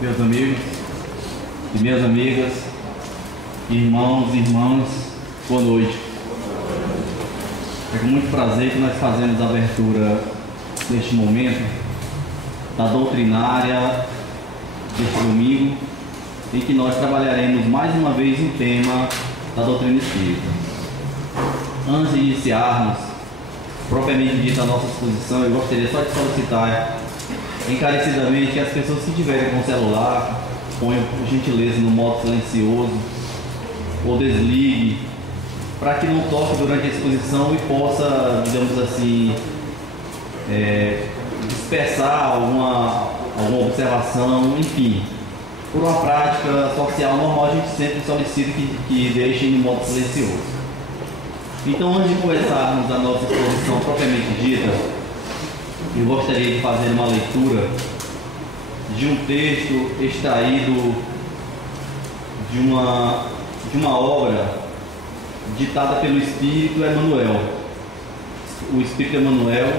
Meus amigos e minhas amigas, irmãos e irmãs, boa noite. É com muito prazer que nós fazemos a abertura neste momento da doutrinária deste domingo, em que nós trabalharemos mais uma vez o tema da doutrina espírita. Antes de iniciarmos propriamente dita a nossa exposição, eu gostaria só de solicitar encarecidamente que as pessoas que tiverem com o celular ponham por gentileza no modo silencioso ou desligue, para que não toque durante a exposição e possa, digamos assim, dispersar alguma observação, enfim. Por uma prática social normal, a gente sempre solicita que deixem no modo silencioso. Então, antes de começarmos a nossa exposição propriamente dita, eu gostaria de fazer uma leitura de um texto extraído de uma obra ditada pelo Espírito Emmanuel. O Espírito Emmanuel,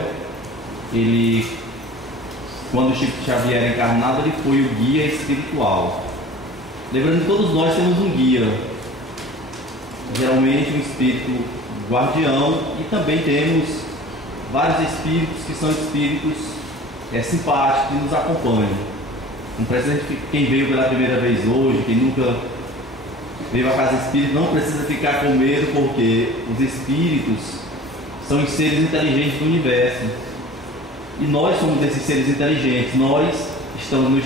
ele, quando Chico Xavier era encarnado, ele foi o guia espiritual. Lembrando que todos nós temos um guia, geralmente um espírito guardião, e também temos vários espíritos que são espíritos simpáticos, que nos acompanham. Não precisa, quem veio pela primeira vez hoje, quem nunca veio à casa espírita, não precisa ficar com medo, porque os espíritos são os seres inteligentes do universo. E nós somos esses seres inteligentes. Nós estamos no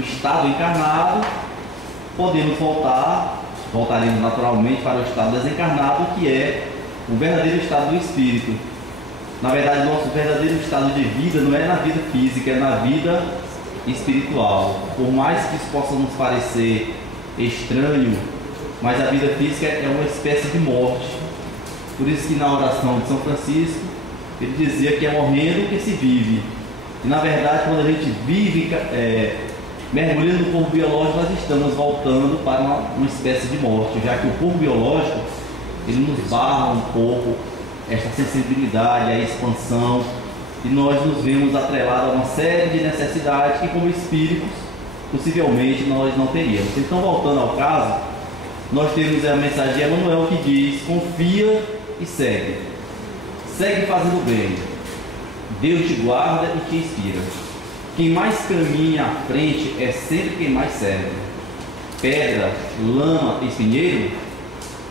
estado encarnado, podemos voltaremos naturalmente para o estado desencarnado, que é o verdadeiro estado do espírito. Na verdade, nosso verdadeiro estado de vida não é na vida física, é na vida espiritual. Por mais que isso possa nos parecer estranho, mas a vida física é uma espécie de morte. Por isso que na oração de São Francisco, ele dizia que é morrendo que se vive. E na verdade, quando a gente vive mergulhando no corpo biológico, nós estamos voltando para uma espécie de morte, já que o corpo biológico, ele nos barra um pouco esta sensibilidade, a expansão, e nós nos vemos atrelados a uma série de necessidades que, como espíritos, possivelmente nós não teríamos. Então, voltando ao caso, nós temos a mensagem de Emmanuel que diz: confia e segue. Segue fazendo bem. Deus te guarda e te inspira. Quem mais caminha à frente é sempre quem mais serve. Pedra, lama, espinheiro,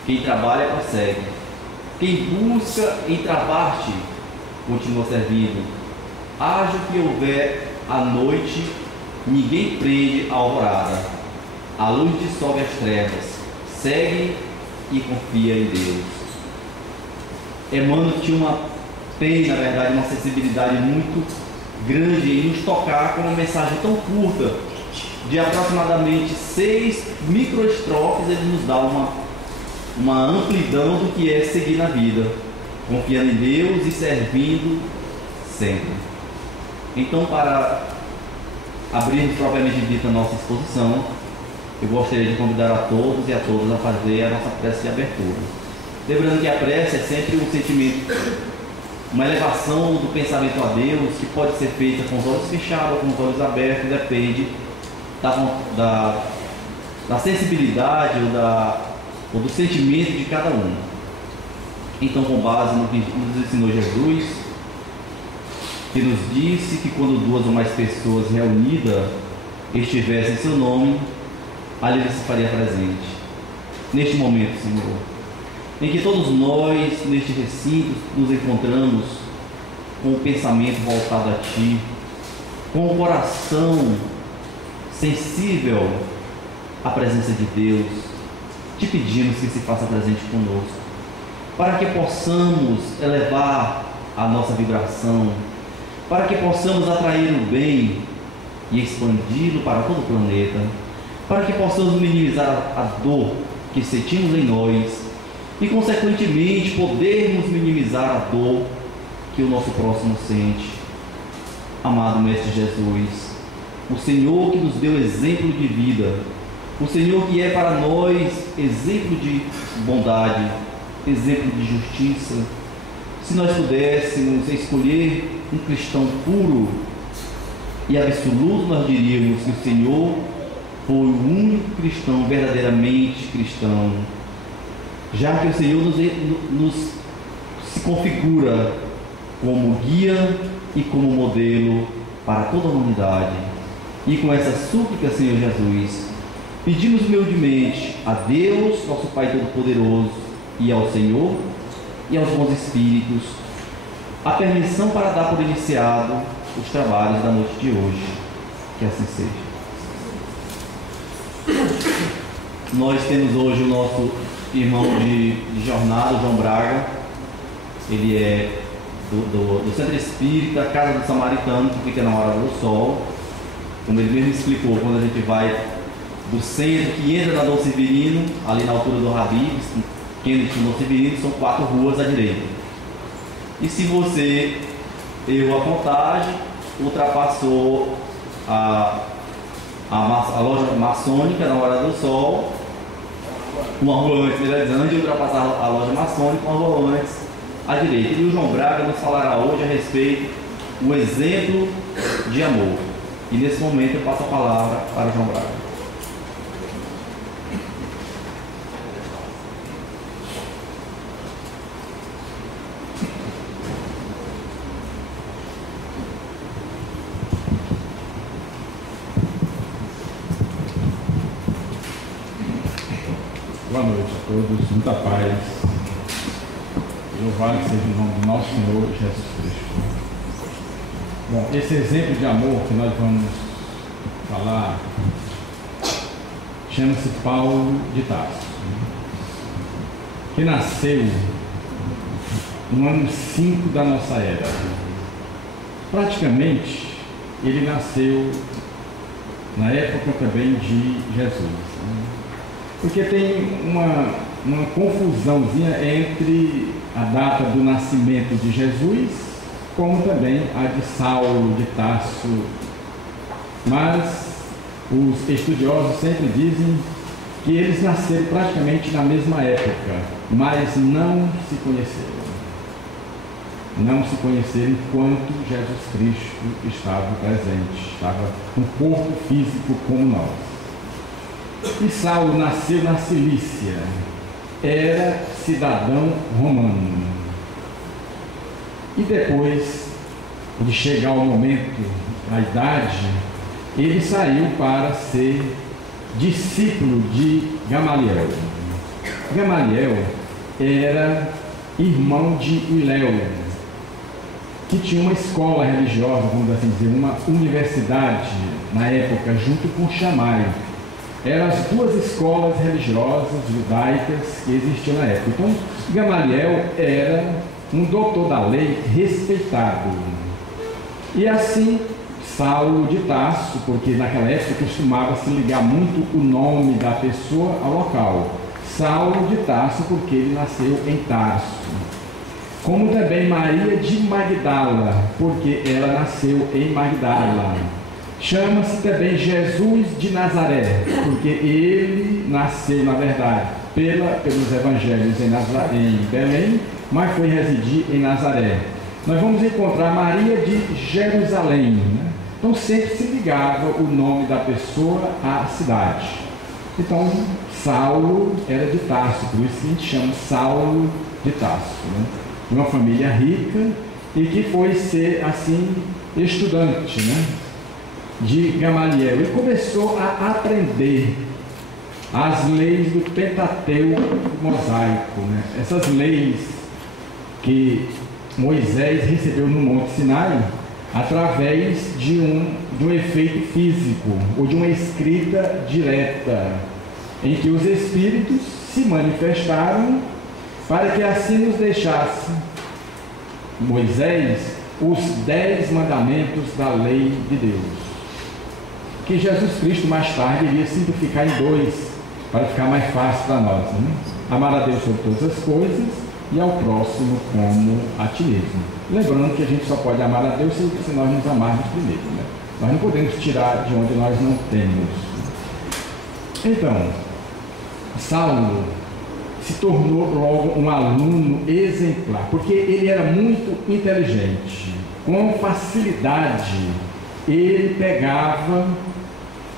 quem trabalha prossegue. Quem busca entravar-te, continua servindo. Haja o que houver à noite, ninguém prende a alvorada. A luz dissolve as trevas. Segue e confia em Deus. Emmanuel tem, na verdade, uma sensibilidade muito grande em nos tocar com uma mensagem tão curta, de aproximadamente 6 microestrofes. Ele nos dá uma amplidão do que é seguir na vida, confiando em Deus e servindo sempre. Então, para abrirmos propriamente dita a nossa exposição, eu gostaria de convidar a todos e a todas a fazer a nossa prece de abertura. Lembrando que a prece é sempre um sentimento, uma elevação do pensamento a Deus, que pode ser feita com os olhos fechados ou com os olhos abertos, depende da sensibilidade ou do sentimento de cada um. Então, com base no que nos ensinou Jesus, que nos disse que quando 2 ou mais pessoas reunidas estivessem em seu nome, ali ele se faria presente. Neste momento, Senhor, em que todos nós, neste recinto, nos encontramos com o pensamento voltado a Ti, com o coração sensível à presença de Deus, te pedimos que se faça presente conosco, para que possamos elevar a nossa vibração, para que possamos atrair o bem e expandi-lo para todo o planeta, para que possamos minimizar a dor que sentimos em nós e, consequentemente, podermos minimizar a dor que o nosso próximo sente. Amado Mestre Jesus, o Senhor que nos deu exemplo de vida, o Senhor que é para nós exemplo de bondade, exemplo de justiça, se nós pudéssemos escolher um cristão puro, e absoluto, nós diríamos que o Senhor foi o único cristão, verdadeiramente cristão, já que o Senhor nos se configura como guia e como modelo para toda a humanidade. E com essa súplica, Senhor Jesus, pedimos humildemente a Deus, nosso Pai Todo-Poderoso, e ao Senhor e aos bons Espíritos a permissão para dar por iniciado os trabalhos da noite de hoje. Que assim seja. Nós temos hoje o nosso irmão de jornada, João Braga. Ele é do Centro Espírita Casa do Samaritano, que fica na Hora do Sol. Como ele mesmo explicou, quando a gente vai do centro, que entra na Dom Severino, ali na altura do Habib's, que entra no Dom Severino, são 4 ruas à direita. E se você errou a contagem, ultrapassou a loja maçônica na Hora do Sol, uma rua antes, melhor dizendo, e ultrapassar a loja maçônica, uma rua antes à direita. E o João Braga nos falará hoje a respeito do exemplo de amor. E nesse momento eu passo a palavra para o João Braga. Boa noite a todos, muita paz. Louvado seja o nome do nosso Senhor Jesus Cristo. Bom, esse exemplo de amor que nós vamos falar chama-se Paulo de Tarso, que nasceu no ano 5 da nossa era. Praticamente, ele nasceu na época também de Jesus. Porque tem uma confusãozinha entre a data do nascimento de Jesus, como também a de Saulo de Tarso. Mas os estudiosos sempre dizem que eles nasceram praticamente na mesma época, mas não se conheceram. Não se conheceram enquanto Jesus Cristo estava presente, estava com corpo físico como nós. E Saulo nasceu na Cilícia, era cidadão romano. E depois de chegar ao momento da idade, ele saiu para ser discípulo de Gamaliel. Gamaliel era irmão de Hilel, que tinha uma escola religiosa, vamos assim dizer, uma universidade na época, junto com Shammai. Eram as 2 escolas religiosas judaicas que existiam na época. Então, Gamaliel era um doutor da lei respeitado. E assim, Saulo de Tarso, porque naquela época costumava se ligar muito o nome da pessoa ao local. Saulo de Tarso, porque ele nasceu em Tarso. Como também Maria de Magdala, porque ela nasceu em Magdala. Chama-se também Jesus de Nazaré, porque ele nasceu, na verdade, pelos evangelhos em Belém, mas foi residir em Nazaré. Nós vamos encontrar Maria de Jerusalém, né? Então sempre se ligava o nome da pessoa à cidade. Então Saulo era de Tarso, por isso que a gente chama Saulo de Tarso, né? Uma família rica e que foi ser assim estudante, né, de Gamaliel, e começou a aprender as leis do Pentateuco mosaico, né? Essas leis que Moisés recebeu no Monte Sinai através de um efeito físico ou de uma escrita direta, em que os Espíritos se manifestaram para que assim nos deixasse Moisés os 10 mandamentos da lei de Deus, que Jesus Cristo mais tarde iria simplificar em 2, para ficar mais fácil para nós, né? Amar a Deus sobre todas as coisas e ao próximo como a ti mesmo. Lembrando que a gente só pode amar a Deus se nós nos amarmos primeiro, né? Nós não podemos tirar de onde nós não temos. Então, Saulo se tornou logo um aluno exemplar, porque ele era muito inteligente. Com facilidade, ele pegava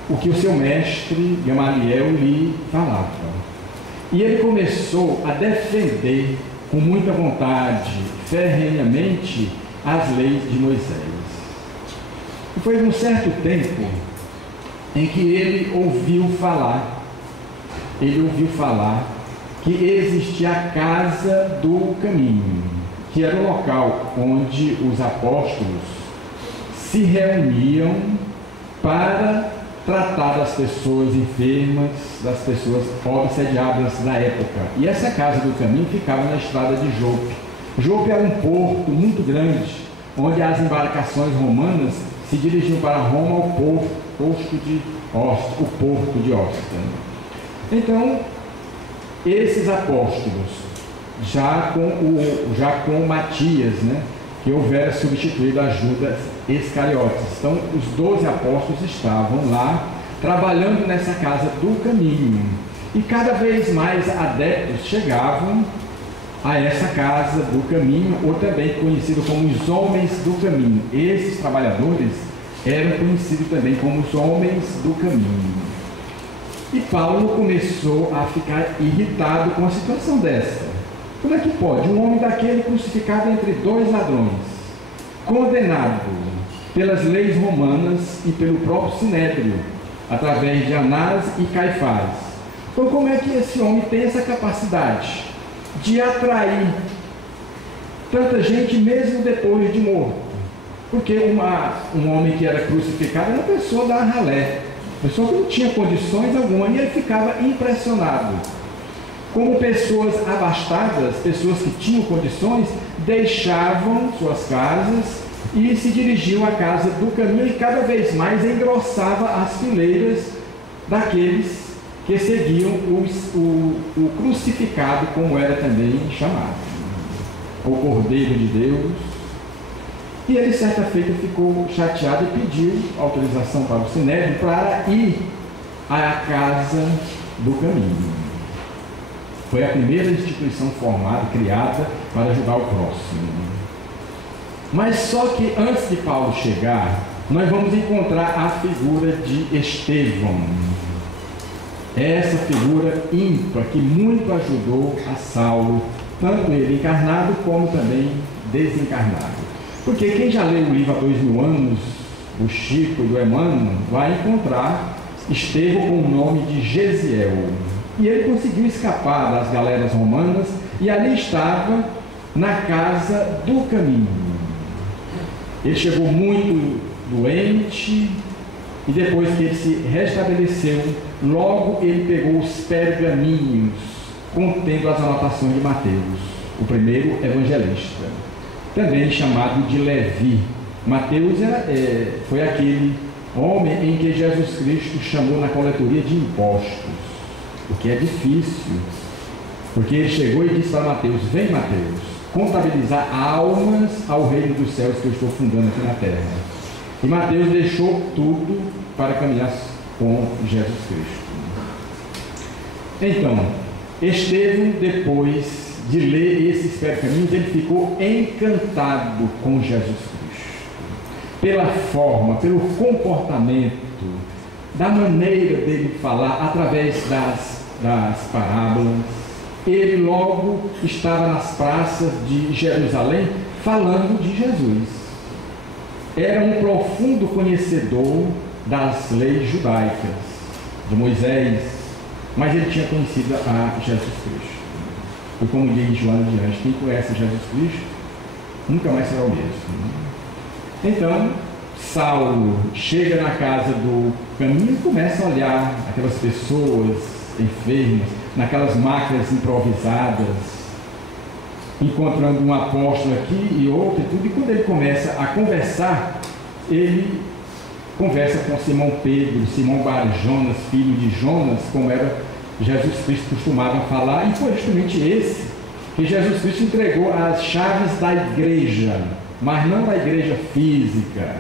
o que o seu mestre Gamaliel lhe falava. E ele começou a defender com muita vontade, ferrenhamente, as leis de Moisés. E foi num certo tempo em que ele ouviu falar que existia a Casa do Caminho, que era o local onde os apóstolos se reuniam para tratar das pessoas enfermas, das pessoas obsediadas da época. E essa Casa do Caminho ficava na estrada de Jope. Jope era um porto muito grande, onde as embarcações romanas se dirigiam para Roma ao porto de Ostia. Então, esses apóstolos, já com Matias, que houvera substituído a Judas Iscariotes. Então, os 12 apóstolos estavam lá, trabalhando nessa Casa do Caminho. E cada vez mais adeptos chegavam a essa Casa do Caminho, ou também conhecido como os Homens do Caminho. Esses trabalhadores eram conhecidos também como os Homens do Caminho. E Paulo começou a ficar irritado com a situação dessa. Como é que pode um homem daquele crucificado entre dois ladrões, condenado pelas leis romanas e pelo próprio Sinédrio, através de Anás e Caifás? Então, como é que esse homem tem essa capacidade de atrair tanta gente mesmo depois de morto? Porque um homem que era crucificado era uma pessoa da ralé, pessoa que não tinha condições alguma, e ele ficava impressionado. Como pessoas abastadas, pessoas que tinham condições, deixavam suas casas e se dirigiam à Casa do Caminho, e cada vez mais engrossava as fileiras daqueles que seguiam o crucificado, como era também chamado, o Cordeiro de Deus. E ele, certa feita, ficou chateado e pediu autorização para o Sinédrio para ir à Casa do Caminho. Foi a primeira instituição formada, criada para ajudar o próximo. Mas só que antes de Paulo chegar, nós vamos encontrar a figura de Estevão. Essa figura ímpar que muito ajudou a Saulo, tanto ele encarnado como também desencarnado. Porque quem já leu o livro há 2000 anos, do Chico e do Emmanuel, vai encontrar Estevão com o nome de Gesiel. E ele conseguiu escapar das galeras romanas e ali estava na Casa do Caminho. Ele chegou muito doente e depois que ele se restabeleceu, logo ele pegou os pergaminhos contendo as anotações de Mateus, o primeiro evangelista, também chamado de Levi. Mateus foi aquele homem em que Jesus Cristo chamou na coletoria de impostos, o que é difícil, porque ele chegou e disse para Mateus: vem, Mateus, contabilizar almas ao reino dos céus que eu estou fundando aqui na terra. E Mateus deixou tudo para caminhar com Jesus Cristo. Então, Estevão, depois de ler esses pergaminhos, ele ficou encantado com Jesus Cristo, pela forma, pelo comportamento, da maneira dele falar, através das parábolas. Ele logo estava nas praças de Jerusalém falando de Jesus. Era um profundo conhecedor das leis judaicas, de Moisés, mas ele tinha conhecido a Jesus Cristo. E como diz João diante, quem conhece Jesus Cristo nunca mais será o mesmo. Então, Saulo chega na Casa do Caminho e começa a olhar aquelas pessoas enfermas, naquelas máquinas improvisadas, encontrando um apóstolo aqui e outro e tudo. E quando ele começa a conversar, ele conversa com Simão Pedro, Simão Bar-Jonas, filho de Jonas, como era Jesus Cristo costumava falar, e foi justamente esse que Jesus Cristo entregou as chaves da igreja, mas não da igreja física,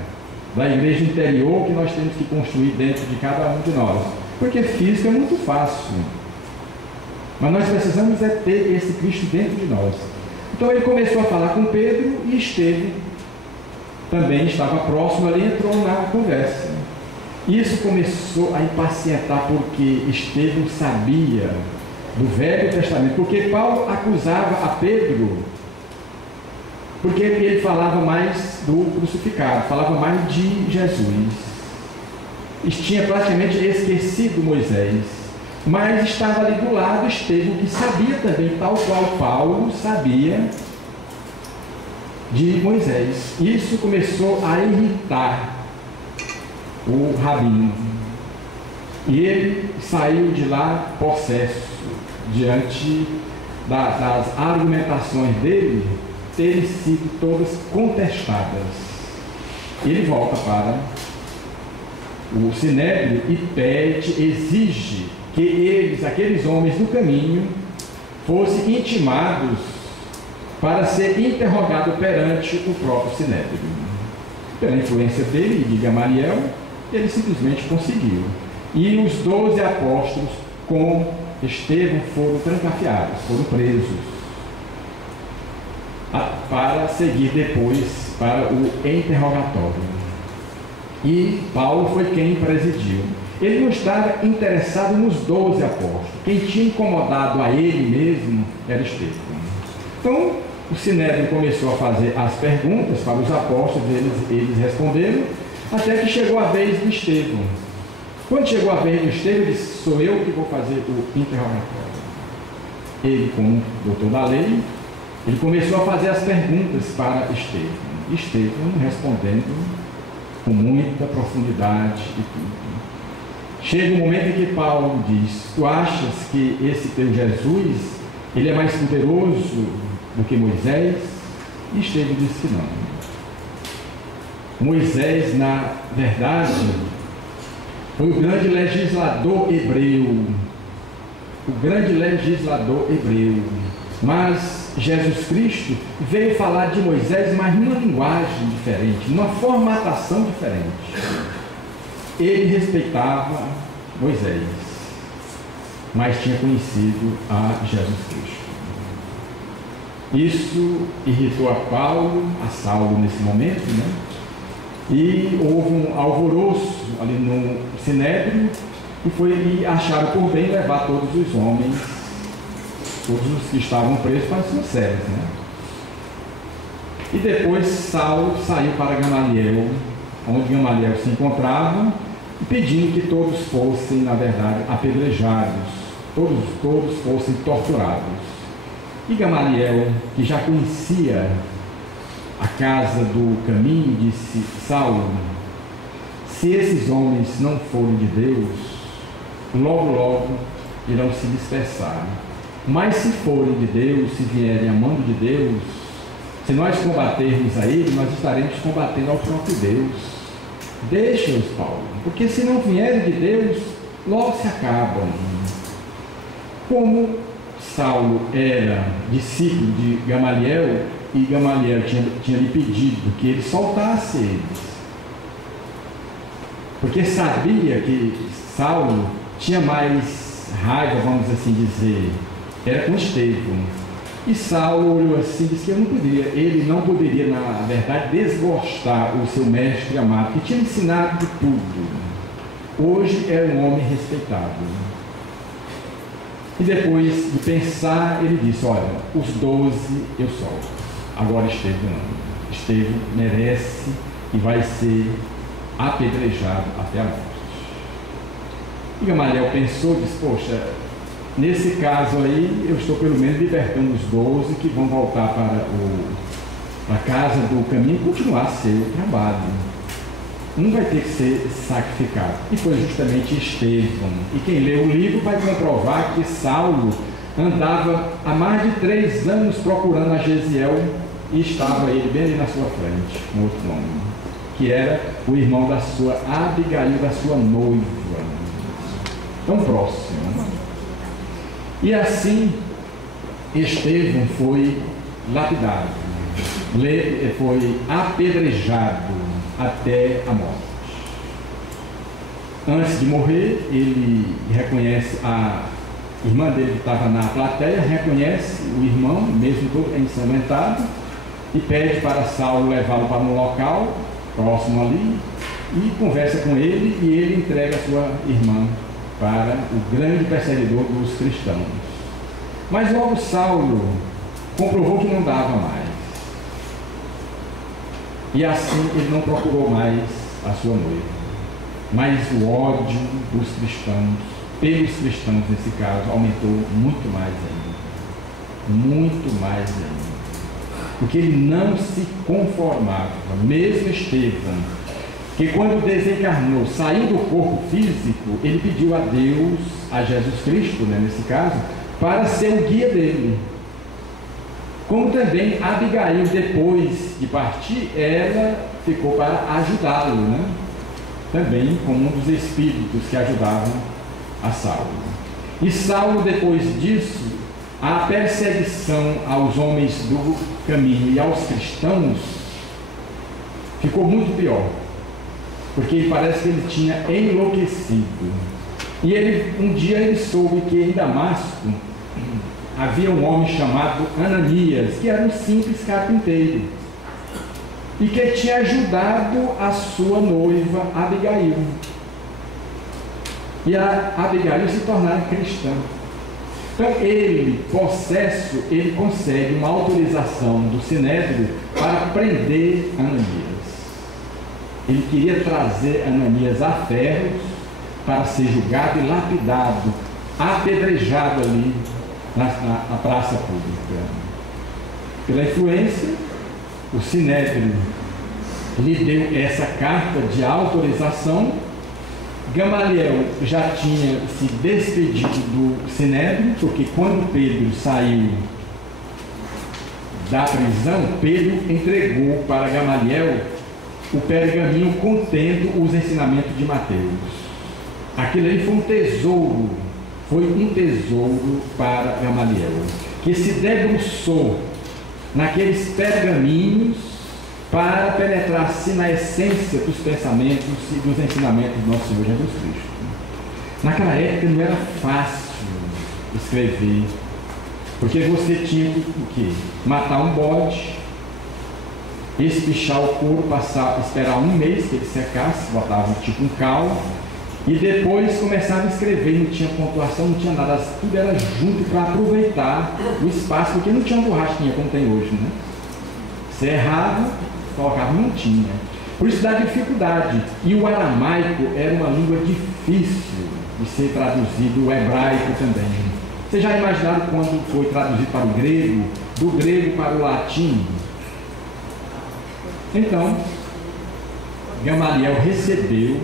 da igreja interior que nós temos que construir dentro de cada um de nós, porque física é muito fácil, mas nós precisamos ter esse Cristo dentro de nós. Então ele começou a falar com Pedro e Estevão também estava próximo ali, entrou na conversa. Isso começou a impacientar, porque Estevão sabia do Velho Testamento, porque Paulo acusava a Pedro, porque ele falava mais do crucificado, falava mais de Jesus. Tinha praticamente esquecido Moisés, mas estava ali do lado Estevão, que sabia também, tal qual Paulo sabia de Moisés. Isso começou a irritar o rabino, e ele saiu de lá possesso, diante das argumentações dele terem sido todas contestadas. Ele volta para o Sinédrio e pede, exige que eles, aqueles homens do caminho, fossem intimados para ser interrogado perante o próprio Sinédrio. Pela influência dele e de Gamaliel, ele simplesmente conseguiu. E os 12 apóstolos com Estevão foram trancafiados, foram presos, para seguir depois para o interrogatório. E Paulo foi quem presidiu. Ele não estava interessado nos 12 apóstolos. Quem tinha incomodado a ele mesmo era Estevão. Então, o Sinédrio começou a fazer as perguntas para os apóstolos, eles responderam, até que chegou a vez de Estevão. Quando chegou a vez de Estevão, ele disse: sou eu que vou fazer o interrogatório. Ele, como doutor da lei, ele começou a fazer as perguntas para Estevão. Estevão respondendo com muita profundidade e tudo. Chega um momento em que Paulo diz: tu achas que esse teu Jesus, ele é mais poderoso do que Moisés? E Estevão disse que não. Moisés, na verdade, foi o grande legislador hebreu. O grande legislador hebreu. Mas Jesus Cristo veio falar de Moisés, mas numa linguagem diferente, numa formatação diferente. Ele respeitava Moisés, mas tinha conhecido a Jesus Cristo. Isso irritou a Paulo, a Saulo nesse momento, né? E houve um alvoroço ali no Sinédrio, e acharam por bem levar todos os homens, todos os que estavam presos, para as suas celas, né? E depois Saulo saiu para Gamaliel, onde Gamaliel se encontrava, pedindo que todos fossem, na verdade, apedrejados, todos fossem torturados. E Gamaliel, que já conhecia a casa do caminho, disse: Saulo, se esses homens não forem de Deus, logo irão se dispersar. Mas se forem de Deus, se vierem amando de Deus, se nós combatermos a ele, nós estaremos combatendo ao próprio Deus. Deixa-os, Paulo, porque se não vierem de Deus, logo se acabam. Como Saulo era discípulo de Gamaliel, e Gamaliel tinha lhe pedido que ele soltasse eles, porque sabia que Saulo tinha mais raiva, vamos assim dizer, era com Estevão. E Saulo olhou assim e disse que ele não poderia, na verdade, desgostar o seu mestre amado, que tinha ensinado de tudo. Hoje era um homem respeitado. E depois de pensar, ele disse: olha, os 12 eu solto. Agora Estevão não. Estevão merece e vai ser apedrejado até a morte. E Gamaliel pensou, disse: poxa, nesse caso aí, eu estou pelo menos libertando os 12 que vão voltar para a casa do caminho e continuar seu trabalho. Um vai ter que ser sacrificado. E foi justamente Estevão. E quem lê o livro vai comprovar que Saulo andava há mais de 3 anos procurando a Gesiel, e estava ele bem ali na sua frente, um outro nome, que era o irmão da sua Abigail, da sua noiva. Tão próximo. E assim, Estevão foi lapidado, foi apedrejado até a morte. Antes de morrer, ele reconhece a irmã dele que estava na plateia, reconhece o irmão, mesmo todo ensanguentado, e pede para Saulo levá-lo para um local próximo ali, e conversa com ele, e ele entrega a sua irmã para o grande perseguidor dos cristãos. Mas logo Saulo comprovou que não dava mais. E assim ele não procurou mais a sua noiva. Mas o ódio dos cristãos, pelos cristãos nesse caso, aumentou muito mais ainda. Muito mais ainda. Porque ele não se conformava, mesmo Estevão, que quando desencarnou, saiu do corpo físico, ele pediu a Deus, a Jesus Cristo, né, nesse caso, para ser o guia dele. Como também Abigail, depois de partir, ela ficou para ajudá-lo, né? Também como um dos espíritos que ajudavam a Saulo. E Saulo, depois disso, a perseguição aos homens do caminho e aos cristãos ficou muito pior, porque parece que ele tinha enlouquecido. E um dia ele soube que em Damasco havia um homem chamado Ananias, que era um simples carpinteiro, e que tinha ajudado a sua noiva Abigail. E a Abigail se tornara cristã. Então ele, possesso, ele consegue uma autorização do Sinédrio para prender Ananias. Ele queria trazer Ananias a ferros para ser julgado e lapidado, apedrejado ali na praça pública. Pela influência, o Sinédrio lhe deu essa carta de autorização. Gamaliel já tinha se despedido do Sinédrio, porque quando Pedro saiu da prisão, Pedro entregou para Gamaliel o pergaminho contendo os ensinamentos de Mateus. Aquilo ali foi um tesouro para Gamaliel, que se debruçou naqueles pergaminhos para penetrar-se na essência dos pensamentos e dos ensinamentos do nosso Senhor Jesus Cristo. Naquela época não era fácil escrever, porque você tinha que o quê? Matar um bode, espichar o couro, esperar um mês que ele secasse, botava tipo um cal, e depois começava a escrever. Não tinha pontuação, não tinha nada, tudo era junto para aproveitar o espaço, porque não tinha borrachinha como tem hoje, né? Se errava, colocava, não tinha. Por isso dá dificuldade. E o aramaico era uma língua difícil de ser traduzido, o hebraico também. Vocês já imaginaram quando foi traduzido para o grego, do grego para o latim? Então, Gamaliel recebeu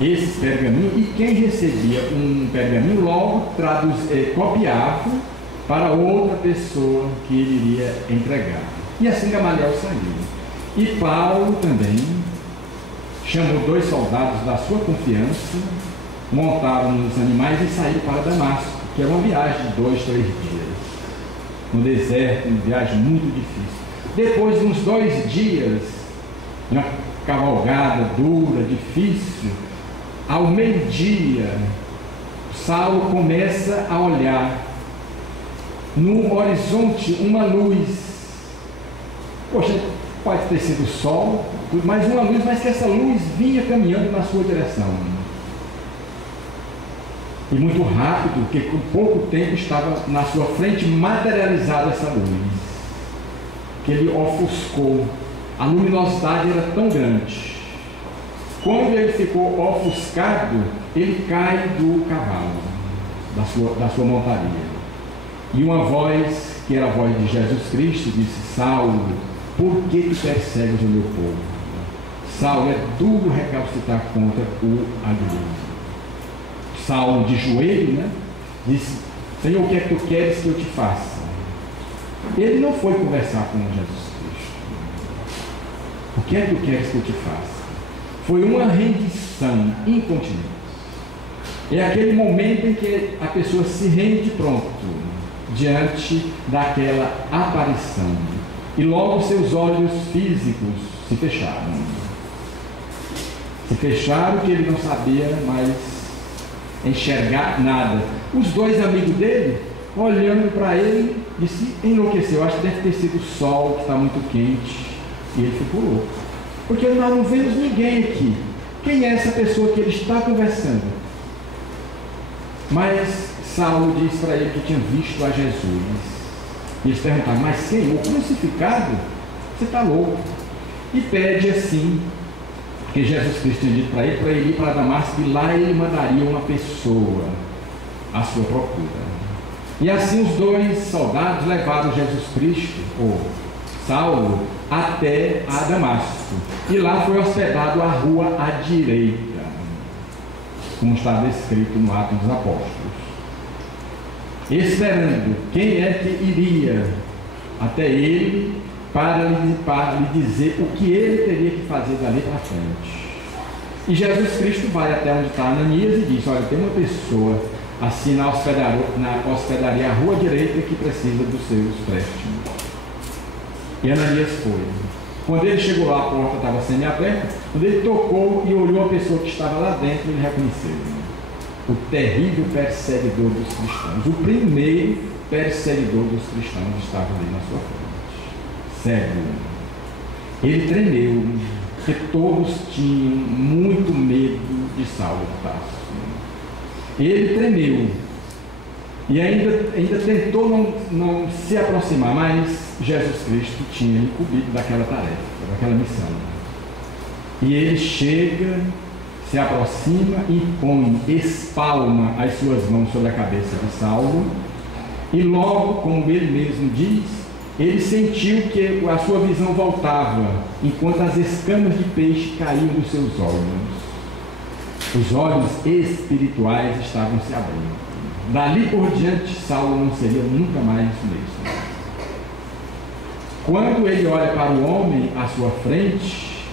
esses pergaminhos, e quem recebia um pergaminho logo copiava para outra pessoa que ele iria entregar. E assim Gamaliel saiu. E Paulo também chamou 2 soldados da sua confiança, montaram nos animais e saíram para Damasco, que era uma viagem de 2, 3 dias, no deserto, uma viagem muito difícil. Depois de uns 2 dias, uma cavalgada dura, difícil, ao meio-dia, Saulo começa a olhar no horizonte uma luz. Poxa, pode ter sido o sol, mas uma luz, mas que essa luz vinha caminhando na sua direção. E muito rápido, porque com pouco tempo estava na sua frente materializada essa luz, que ele ofuscou. A luminosidade era tão grande. Quando ele ficou ofuscado, ele cai do cavalo, da sua montaria. E uma voz, que era a voz de Jesus Cristo, disse: Saulo, por que tu persegues o meu povo? Saulo, é duro recalcitrar contra o aguilhão. Saulo, de joelho, né, disse: Senhor, o que é que tu queres que eu te faça? Ele não foi conversar com Jesus Cristo. O que é que tu queres que eu te faça? Foi uma rendição incontinente. É aquele momento em que a pessoa se rende pronto diante daquela aparição. E logo seus olhos físicos se fecharam. Se fecharam, que ele não sabia mais enxergar nada. Os 2 amigos dele, olhando para ele, disse: enlouqueceu. Acho que deve ter sido o sol, que está muito quente. E ele ficou louco. Porque nós não vemos ninguém aqui. Quem é essa pessoa que ele está conversando? Mas Saulo disse para ele que tinha visto a Jesus. E eles perguntaram: mas Senhor, crucificado? Você está louco? E pede assim, porque Jesus Cristo tinha dito para ele ir para Damasco, e lá ele mandaria uma pessoa à sua procura. E assim os dois soldados levaram Jesus Cristo, ou Saulo, até a Damasco. E lá foi hospedado à rua à direita, como está descrito no Atos dos Apóstolos, esperando quem é que iria até ele para lhe dizer o que ele teria que fazer dali para frente. E Jesus Cristo vai até onde está Ananias e diz: olha, tem uma pessoa assim na hospedaria à rua direita que precisa dos seus préstimos. E Ananias foi. Quando ele chegou lá, a porta estava semi-aberta. Quando ele tocou e olhou a pessoa que estava lá dentro, ele reconheceu o terrível perseguidor dos cristãos. O primeiro perseguidor dos cristãos estava ali na sua frente, cego. Ele tremeu, porque todos tinham muito medo de Saulo de Tarso. Ele tremeu e ainda tentou não se aproximar, mas Jesus Cristo tinha incumbido daquela tarefa, daquela missão. E ele chega, se aproxima, impõe, espalma as suas mãos sobre a cabeça de Saulo, e logo, como ele mesmo diz, ele sentiu que a sua visão voltava, enquanto as escamas de peixe caíam dos seus olhos. Os olhos espirituais estavam se abrindo. Dali por diante, Saulo não seria nunca mais o mesmo. Quando ele olha para o homem à sua frente,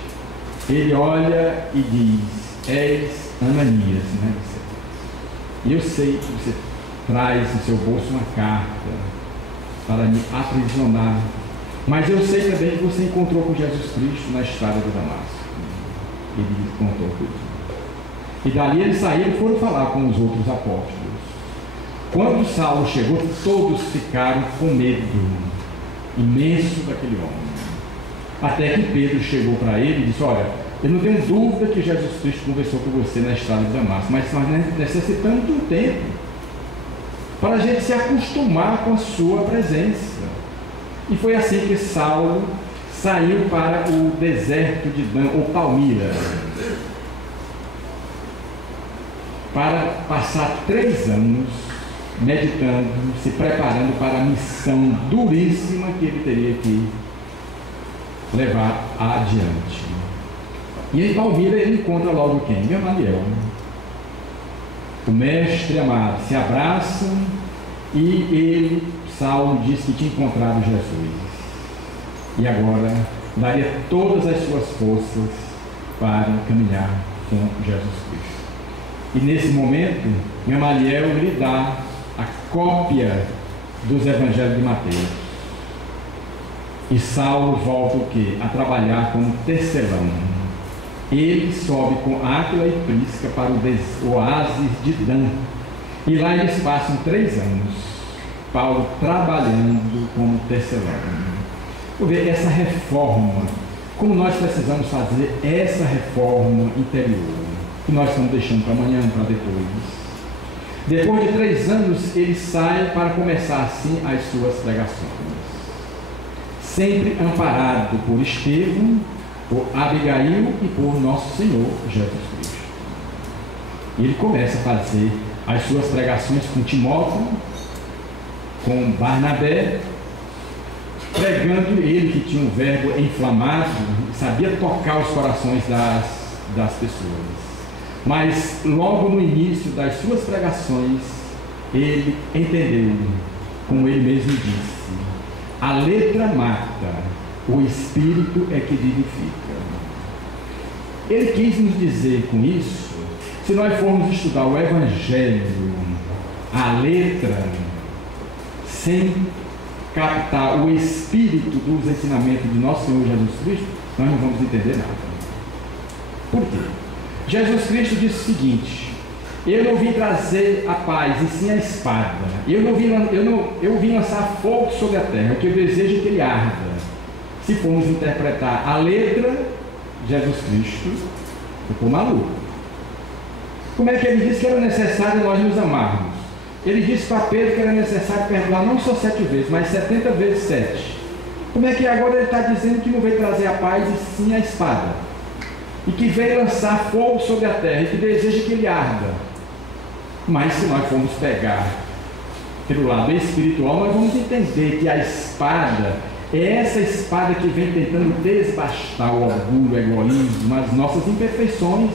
ele olha e diz: és Ananias, né? E eu sei que você traz em seu bolso uma carta para me aprisionar, mas eu sei também que você encontrou com Jesus Cristo na estrada de Damasco. Ele contou tudo. E dali eles saíram e foram falar com os outros apóstolos. Quando Saulo chegou, todos ficaram com medo imenso daquele homem. Até que Pedro chegou para ele e disse: olha, eu não tenho dúvida que Jesus Cristo conversou com você na estrada de Damasco, mas nós necessitamos de um tempo para a gente se acostumar com a sua presença. E foi assim que Saulo saiu para o deserto de Dan, ou Palmira, para passar 3 anos meditando, se preparando para a missão duríssima que ele teria que levar adiante. E em Palmira ele encontra logo quem? Gamaliel. O mestre amado. Se abraçam e ele, Saulo, diz que tinha encontrado Jesus. E agora daria todas as suas forças para caminhar com Jesus Cristo. E nesse momento, Gamaliel lhe dá a cópia dos evangelhos de Mateus. E Saulo volta o quê? A trabalhar como tecelão. Ele sobe com Áquila e Prisca para o oásis de Dan. E lá eles passam 3 anos. Paulo trabalhando como tecelão. Vou ver essa reforma. Como nós precisamos fazer essa reforma interior, que nós estamos deixando para amanhã, para depois. Depois de 3 anos, ele sai para começar assim as suas pregações. Sempre amparado por Estevão, por Abigail e por nosso Senhor Jesus Cristo. E ele começa a fazer as suas pregações com Timóteo, com Barnabé, pregando ele que tinha um verbo inflamado, sabia tocar os corações das pessoas. Mas logo no início das suas pregações, ele entendeu, como ele mesmo disse: a letra mata, o Espírito é que vivifica. Ele quis nos dizer com isso, se nós formos estudar o Evangelho, a letra, sem captar o Espírito dos ensinamentos de nosso Senhor Jesus Cristo, nós não vamos entender nada. Por quê? Jesus Cristo disse o seguinte: eu não vim trazer a paz, e sim a espada. Eu vim lançar fogo sobre a terra, que eu desejo que ele arda. Se formos interpretar a letra Jesus Cristo ficou maluco. Como é que ele disse que era necessário nós nos amarmos? Ele disse para Pedro que era necessário perdoar não só 7 vezes, mas 70 vezes 7. Como é que agora ele está dizendo que não veio trazer a paz e sim a espada? E que veio lançar fogo sobre a terra e que deseja que ele arda? Mas se nós formos pegar pelo lado espiritual, nós vamos entender que a espada é essa espada que vem tentando desbastar o orgulho, o egoísmo, as nossas imperfeições,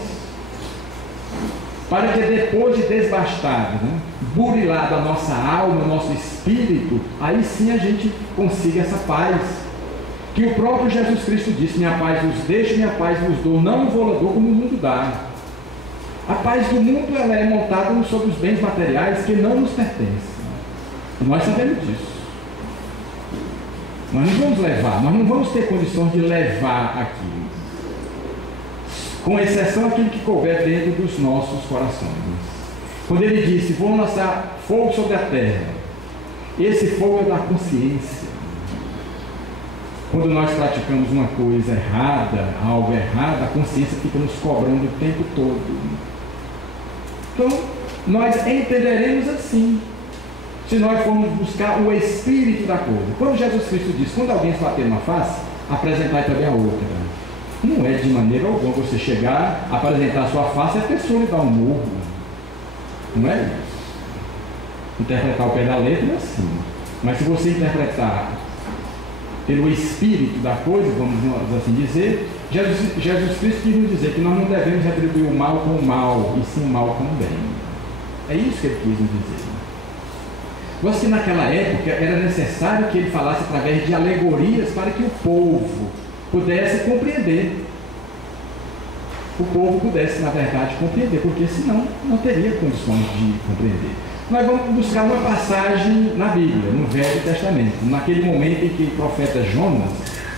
para que depois de desbastado, burilado a nossa alma, o nosso espírito, aí sim a gente consiga essa paz, que o próprio Jesus Cristo disse: minha paz vos deixo, minha paz vos dou, não vou lá dou como o mundo dá. A paz do mundo, ela é montada sobre os bens materiais que não nos pertencem, e nós sabemos disso. Nós não vamos levar, nós não vamos ter condições de levar aquilo, com exceção daquilo que couber dentro dos nossos corações. Quando ele disse: vou lançar fogo sobre a terra, esse fogo é da consciência. Quando nós praticamos uma coisa errada, algo errado, a consciência fica nos cobrando o tempo todo. Então, nós entenderemos assim, se nós formos buscar o espírito da coisa. Quando Jesus Cristo diz: quando alguém se bater numa face, apresentai também a outra. Não é de maneira alguma você chegar, apresentar a sua face e a pessoa lhe dar um murro. Não é isso. Interpretar o pé da letra é assim. Mas se você interpretar pelo espírito da coisa, vamos assim dizer, Jesus Cristo quis nos dizer que nós não devemos retribuir o mal com o mal, e sim o mal com o bem. É isso que ele quis nos dizer. Mas que naquela época era necessário que ele falasse através de alegorias para que o povo pudesse compreender. O povo pudesse, na verdade, compreender, porque senão não teria condições de compreender. Nós vamos buscar uma passagem na Bíblia, no Velho Testamento, naquele momento em que o profeta Jonas,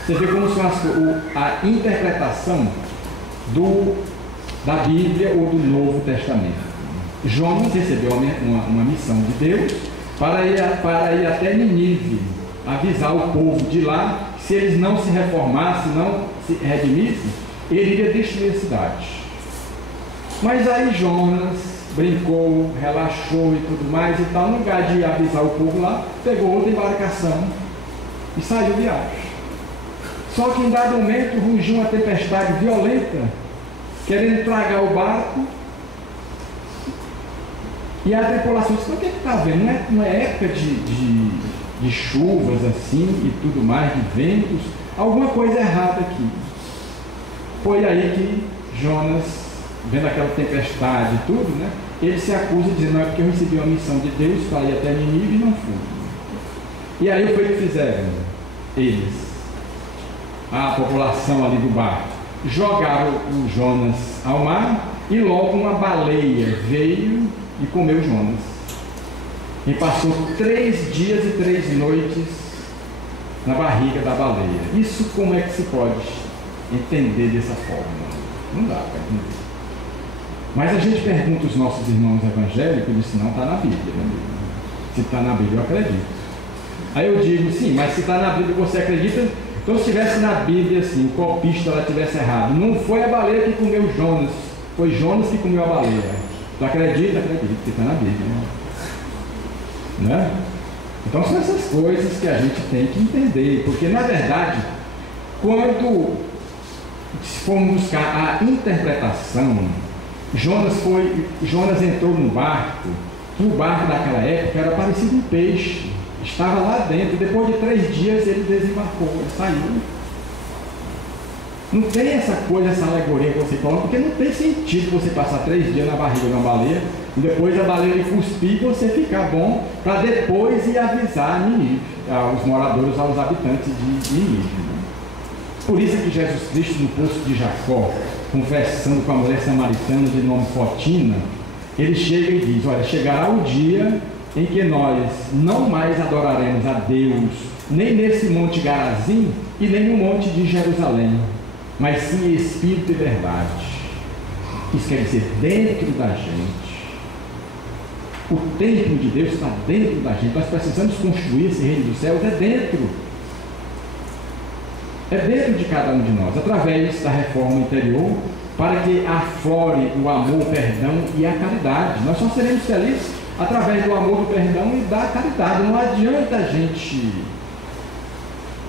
você vê como são a interpretação da Bíblia ou do Novo Testamento. Jonas recebeu uma missão de Deus para ir até Nínive, avisar o povo de lá, se eles não se reformassem, não se redimissem, ele iria destruir a cidade. Mas aí Jonas brincou, relaxou e tudo mais e tal, no lugar de avisar o povo lá, pegou outra embarcação e saiu viagem. Só que em dado momento rugiu uma tempestade violenta, querendo tragar o barco, e a tripulação disse: o que está vendo? Não é época de chuvas assim e tudo mais, de ventos, alguma coisa errada aqui. Foi aí que Jonas, vendo aquela tempestade e tudo, ele se acusa dizendo: não é porque eu recebi uma missão de Deus para ir até Nínive e não fui. E aí foi o que fizeram eles, a população ali do barco, jogaram o Jonas ao mar, e logo uma baleia veio e comeu Jonas, e passou 3 dias e 3 noites na barriga da baleia. Isso como é que se pode entender dessa forma? Não dá para entender. Mas a gente pergunta aos nossos irmãos evangélicos, e disse: não, está na Bíblia, meu amigo. Se está na Bíblia, eu acredito. Aí eu digo: sim, mas se está na Bíblia, você acredita? Então, se estivesse na Bíblia assim, o copista ela tivesse errado, não foi a baleia que comeu Jonas, foi Jonas que comeu a baleia. Tu acredita? Acredito, que está na Bíblia. Né? Então são essas coisas que a gente tem que entender, porque na verdade, quando formos buscar a interpretação, Jonas entrou no barco, o barco daquela época era parecido um peixe, estava lá dentro, depois de 3 dias ele desembarcou, ele saiu. Não tem essa coisa, essa alegoria que você fala, porque não tem sentido você passar 3 dias na barriga de uma baleia e depois a baleia lhe cuspir e você ficar bom para depois ir avisar a Nínive, aos moradores, aos habitantes de Nínive. Por isso que Jesus Cristo, no poço de Jacó, conversando com a mulher samaritana de nome Fotina, ele chega e diz: olha, chegará o dia em que nós não mais adoraremos a Deus, nem nesse monte Garazim e nem no monte de Jerusalém, mas sim em espírito e verdade. Isso quer dizer dentro da gente. O templo de Deus está dentro da gente. Nós precisamos construir esse reino dos céus, é dentro. É dentro de cada um de nós, através da reforma interior, para que aflore o amor, o perdão e a caridade. Nós só seremos felizes através do amor, do perdão e da caridade. Não adianta a gente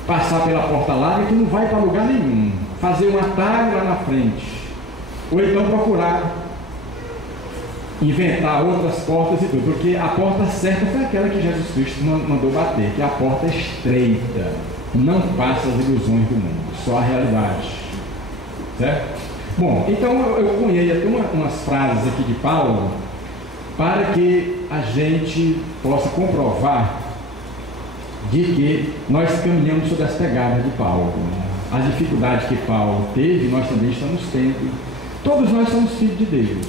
passar pela porta larga que não vai para lugar nenhum, fazer um atalho lá na frente, ou então procurar inventar outras portas e tudo, porque a porta certa foi aquela que Jesus Cristo mandou bater, que é a porta estreita, não passa as ilusões do mundo, só a realidade, certo? Bom, então eu cunhei até umas frases aqui de Paulo, para que a gente possa comprovar de que nós caminhamos sob as pegadas de Paulo. As dificuldades que Paulo teve, nós também estamos tendo. Todos nós somos filhos de Deus.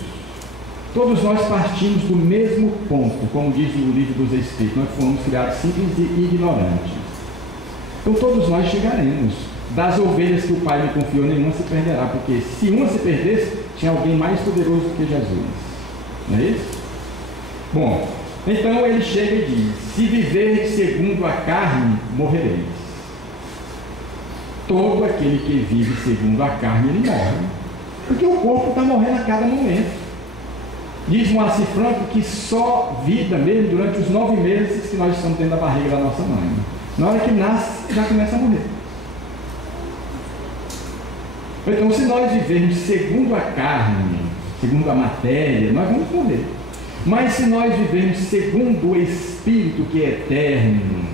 Todos nós partimos do mesmo ponto, como diz o livro dos Espíritos. Nós fomos criados simples e ignorantes. Então todos nós chegaremos. Das ovelhas que o Pai me confiou, nenhuma se perderá, porque se uma se perdesse, tinha alguém mais poderoso do que Jesus. Não é isso? Bom, então ele chega e diz: se viver segundo a carne, morrereis. Todo aquele que vive segundo a carne, ele morre. Porque o corpo está morrendo a cada momento. Diz Moacir Franco que só vida mesmo durante os 9 meses que nós estamos dentro da barriga da nossa mãe. Na hora que nasce, já começa a morrer. Então, se nós vivermos segundo a carne, segundo a matéria, nós vamos morrer. Mas se nós vivermos segundo o Espírito que é eterno,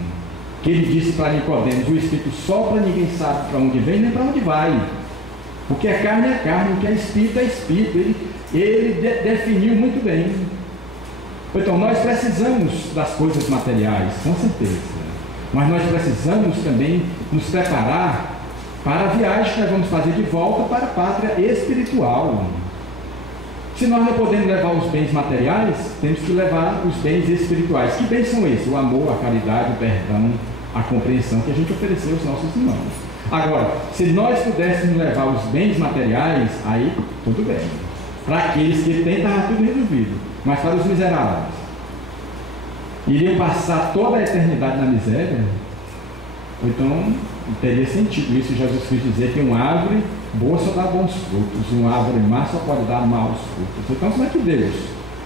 que ele disse para Nicodemos: o Espírito sopra, ninguém sabe para onde vem nem para onde vai. O que é carne, o que é Espírito. Ele definiu muito bem. Então, nós precisamos das coisas materiais, com certeza. Mas nós precisamos também nos preparar para a viagem que nós vamos fazer de volta para a pátria espiritual. Se nós não podemos levar os bens materiais, temos que levar os bens espirituais. Que bens são esses? O amor, a caridade, o perdão, a compreensão que a gente ofereceu aos nossos irmãos. Agora, se nós pudéssemos levar os bens materiais, aí tudo bem. Para aqueles que têm, estava tudo resolvido. Mas para os miseráveis, iriam passar toda a eternidade na miséria? Então, teria sentido isso Jesus Cristo dizer que uma árvore boa só dá bons frutos, e uma árvore má só pode dar maus frutos. Então, como é que Deus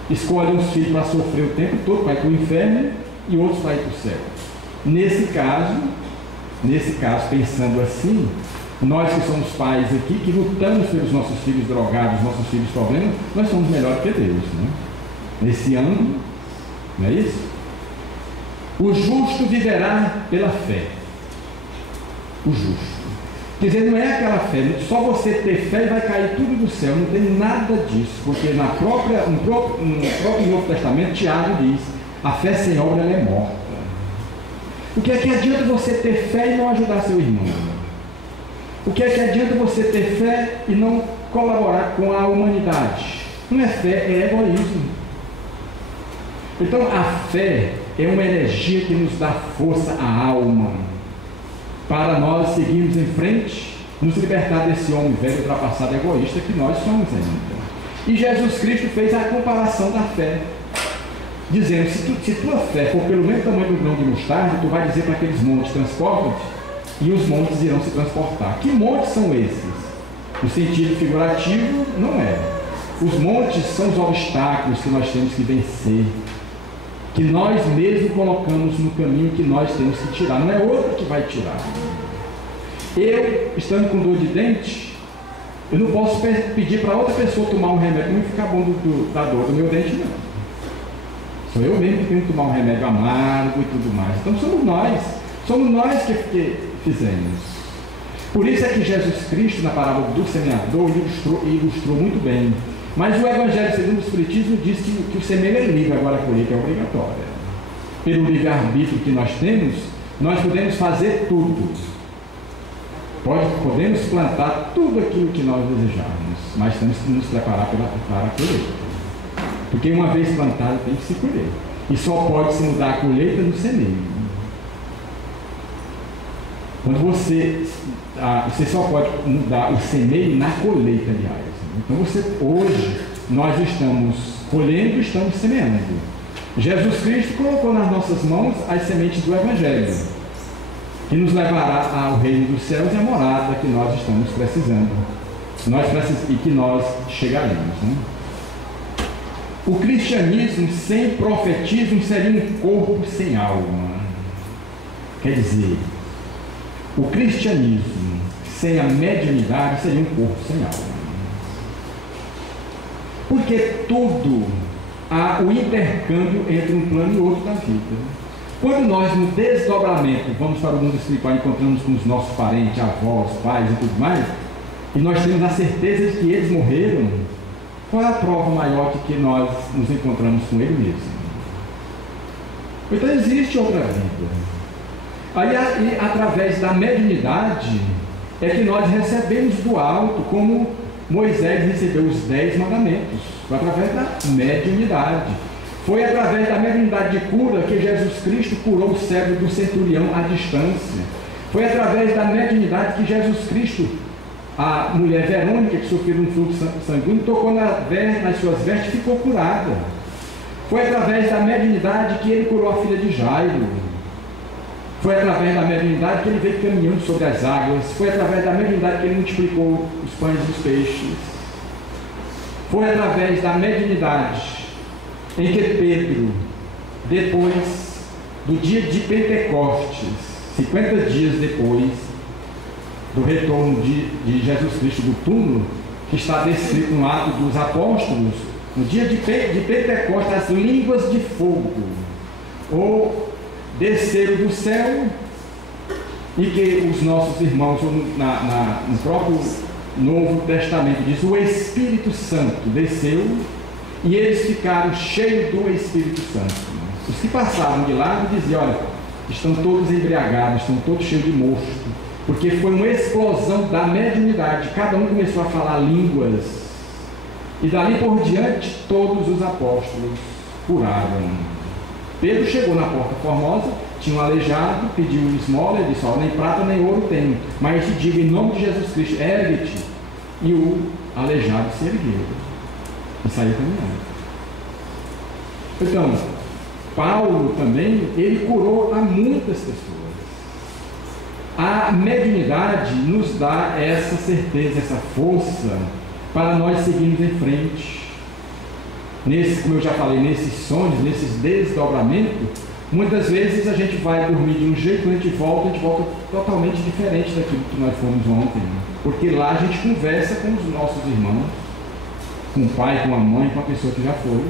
escolhe uns filhos para sofrer o tempo todo, para ir para o inferno, e outros para ir para o céu? Nesse caso, pensando assim, nós que somos pais aqui, que lutamos pelos nossos filhos drogados, nossos filhos problemas, nós somos melhores que Deus, né? Nesse ângulo, não é isso? O justo viverá pela fé. O justo. Quer dizer, não é aquela fé, só você ter fé e vai cair tudo do céu, não tem nada disso, porque no próprio Novo Testamento, Tiago diz: a fé sem obra ela é morta. O que é que adianta você ter fé e não ajudar seu irmão? O que é que adianta você ter fé e não colaborar com a humanidade? Não é fé, é egoísmo. Então a fé é uma energia que nos dá força à alma, para nós seguirmos em frente, nos libertar desse homem velho, ultrapassado, egoísta que nós somos ainda. E Jesus Cristo fez a comparação da fé, dizendo: se tua fé for pelo mesmo tamanho do grão de mostarda, tu vai dizer para aqueles montes: transporta-te, e os montes irão se transportar. Que montes são esses? No sentido figurativo, não é. Os montes são os obstáculos que nós temos que vencer, que nós mesmos colocamos no caminho que nós temos que tirar, não é outro que vai tirar. Eu, estando com dor de dente, eu não posso pedir para outra pessoa tomar um remédio para não ficar bom da dor do meu dente, não. Sou eu mesmo que tenho que tomar um remédio amargo e tudo mais. Então somos nós que fizemos. Por isso é que Jesus Cristo, na parábola do semeador, ilustrou muito bem. Mas o Evangelho segundo o Espiritismo diz que o semeio é livre, agora a colheita é obrigatória. Pelo livre-arbítrio que nós temos, nós podemos fazer tudo. Podemos plantar tudo aquilo que nós desejarmos, mas temos que nos preparar para a colheita. Porque uma vez plantado tem que se colher. E só pode se mudar a colheita no semeio. Quando você só pode mudar o semeio na colheita, aliás. Então hoje nós estamos colhendo, estamos semeando. Jesus Cristo colocou nas nossas mãos as sementes do Evangelho. que nos levará ao reino dos céus e à morada que nós estamos precisando, e que nós chegaremos. Né? O cristianismo sem profetismo seria um corpo sem alma. Quer dizer, o cristianismo sem a mediunidade seria um corpo sem alma. Porque tudo há o intercâmbio entre um plano e outro da vida. Quando nós, no desdobramento, vamos para o mundo espiritual, encontramos com os nossos parentes, avós, pais e tudo mais, e nós temos a certeza de que eles morreram, qual é a prova maior de que nós nos encontramos com ele mesmo? Então existe outra vida. Aí, através da mediunidade, é que nós recebemos do alto, como Moisés recebeu os 10 mandamentos, foi através da mediunidade. Foi através da mediunidade de cura que Jesus Cristo curou o cego do centurião à distância. Foi através da mediunidade que Jesus Cristo, a mulher Verônica, que sofreu um fluxo sanguíneo, tocou nas suas vestes e ficou curada. Foi através da mediunidade que ele curou a filha de Jairo. Foi através da mediunidade que ele veio caminhando sobre as águas. Foi através da mediunidade que ele multiplicou os pães e os peixes. Foi através da mediunidade em que Pedro, depois do dia de Pentecostes, 50 dias depois do retorno de Jesus Cristo do túmulo, que está descrito no Atos dos Apóstolos, no dia de Pentecostes, as línguas de fogo ou desceram do céu, e que os nossos irmãos no próprio Novo Testamento diz: o Espírito Santo desceu e eles ficaram cheios do Espírito Santo. Os que passavam de lado diziam: olha, estão todos embriagados, estão todos cheios de mosto, porque foi uma explosão da mediunidade. Cada um começou a falar línguas, e dali por diante todos os apóstolos curaram. Pedro chegou na Porta Formosa, tinha um aleijado, pediu esmola, ele disse: ó, nem prata nem ouro tenho, mas te digo em nome de Jesus Cristo, ergue-te. E o aleijado se ergueu e saiu caminhando. Então, Paulo também, ele curou a muitas pessoas. A mediunidade nos dá essa certeza, essa força para nós seguirmos em frente. Como eu já falei, nesses sonhos, nesses desdobramentos, muitas vezes a gente vai dormir de um jeito, quando a gente volta totalmente diferente daquilo que nós fomos ontem. Porque lá a gente conversa com os nossos irmãos, com o pai, com a mãe, com a pessoa que já foi.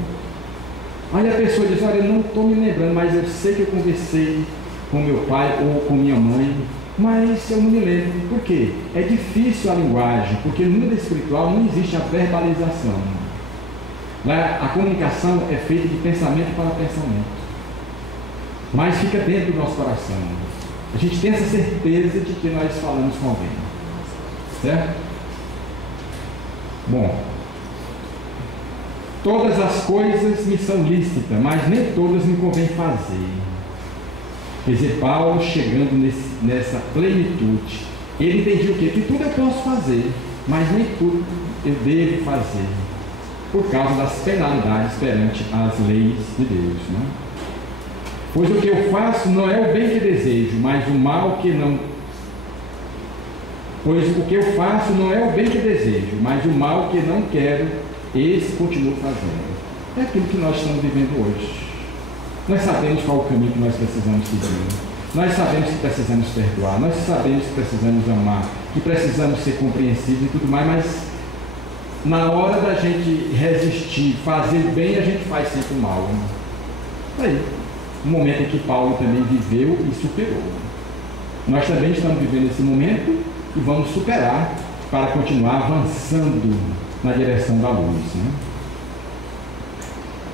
Aí a pessoa diz: olha, eu não estou me lembrando, mas eu sei que eu conversei com meu pai ou com minha mãe, mas eu não me lembro. Por quê? É difícil a linguagem, porque no mundo espiritual não existe a verbalização. Lá a comunicação é feita de pensamento para pensamento, mas fica dentro do nosso coração. A gente tem essa certeza de que nós falamos com alguém, certo? Bom, todas as coisas me são lícitas, mas nem todas me convém fazer. Quer dizer, Paulo chegando nessa plenitude, ele entendia o quê? Que tudo eu posso fazer, mas nem tudo eu devo fazer, por causa das penalidades perante as leis de Deus, né? Pois o que eu faço não é o bem que desejo, mas o mal que não. Pois o que eu faço não é o bem que desejo, mas o mal que não quero, esse continuo fazendo. É aquilo que nós estamos vivendo hoje. Nós sabemos qual é o caminho que nós precisamos seguir. Nós sabemos que precisamos perdoar, nós sabemos que precisamos amar, que precisamos ser compreensivos e tudo mais, mas na hora da gente resistir, fazer o bem, a gente faz sempre o mal. Aí, um momento em que Paulo também viveu e superou. Nós também estamos vivendo esse momento e vamos superar para continuar avançando na direção da luz, né?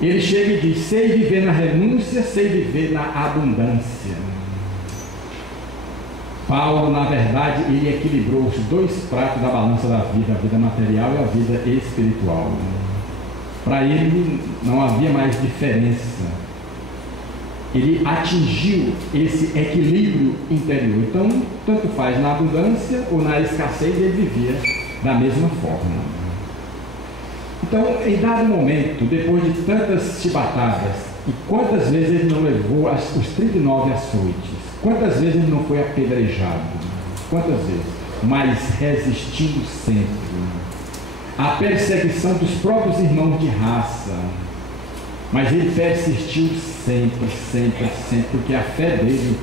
Ele chega e diz: sei viver na renúncia, sei viver na abundância. Paulo, na verdade, ele equilibrou os dois pratos da balança da vida, a vida material e a vida espiritual. Para ele não havia mais diferença. Ele atingiu esse equilíbrio interior. Então, tanto faz na abundância ou na escassez, ele vivia da mesma forma. Então, em dado momento, depois de tantas chibatadas, e quantas vezes ele não levou os 39 açoites? Quantas vezes ele não foi apedrejado? Quantas vezes? Mas resistindo sempre. A perseguição dos próprios irmãos de raça. Mas ele persistiu sempre, sempre, sempre, porque a fé dele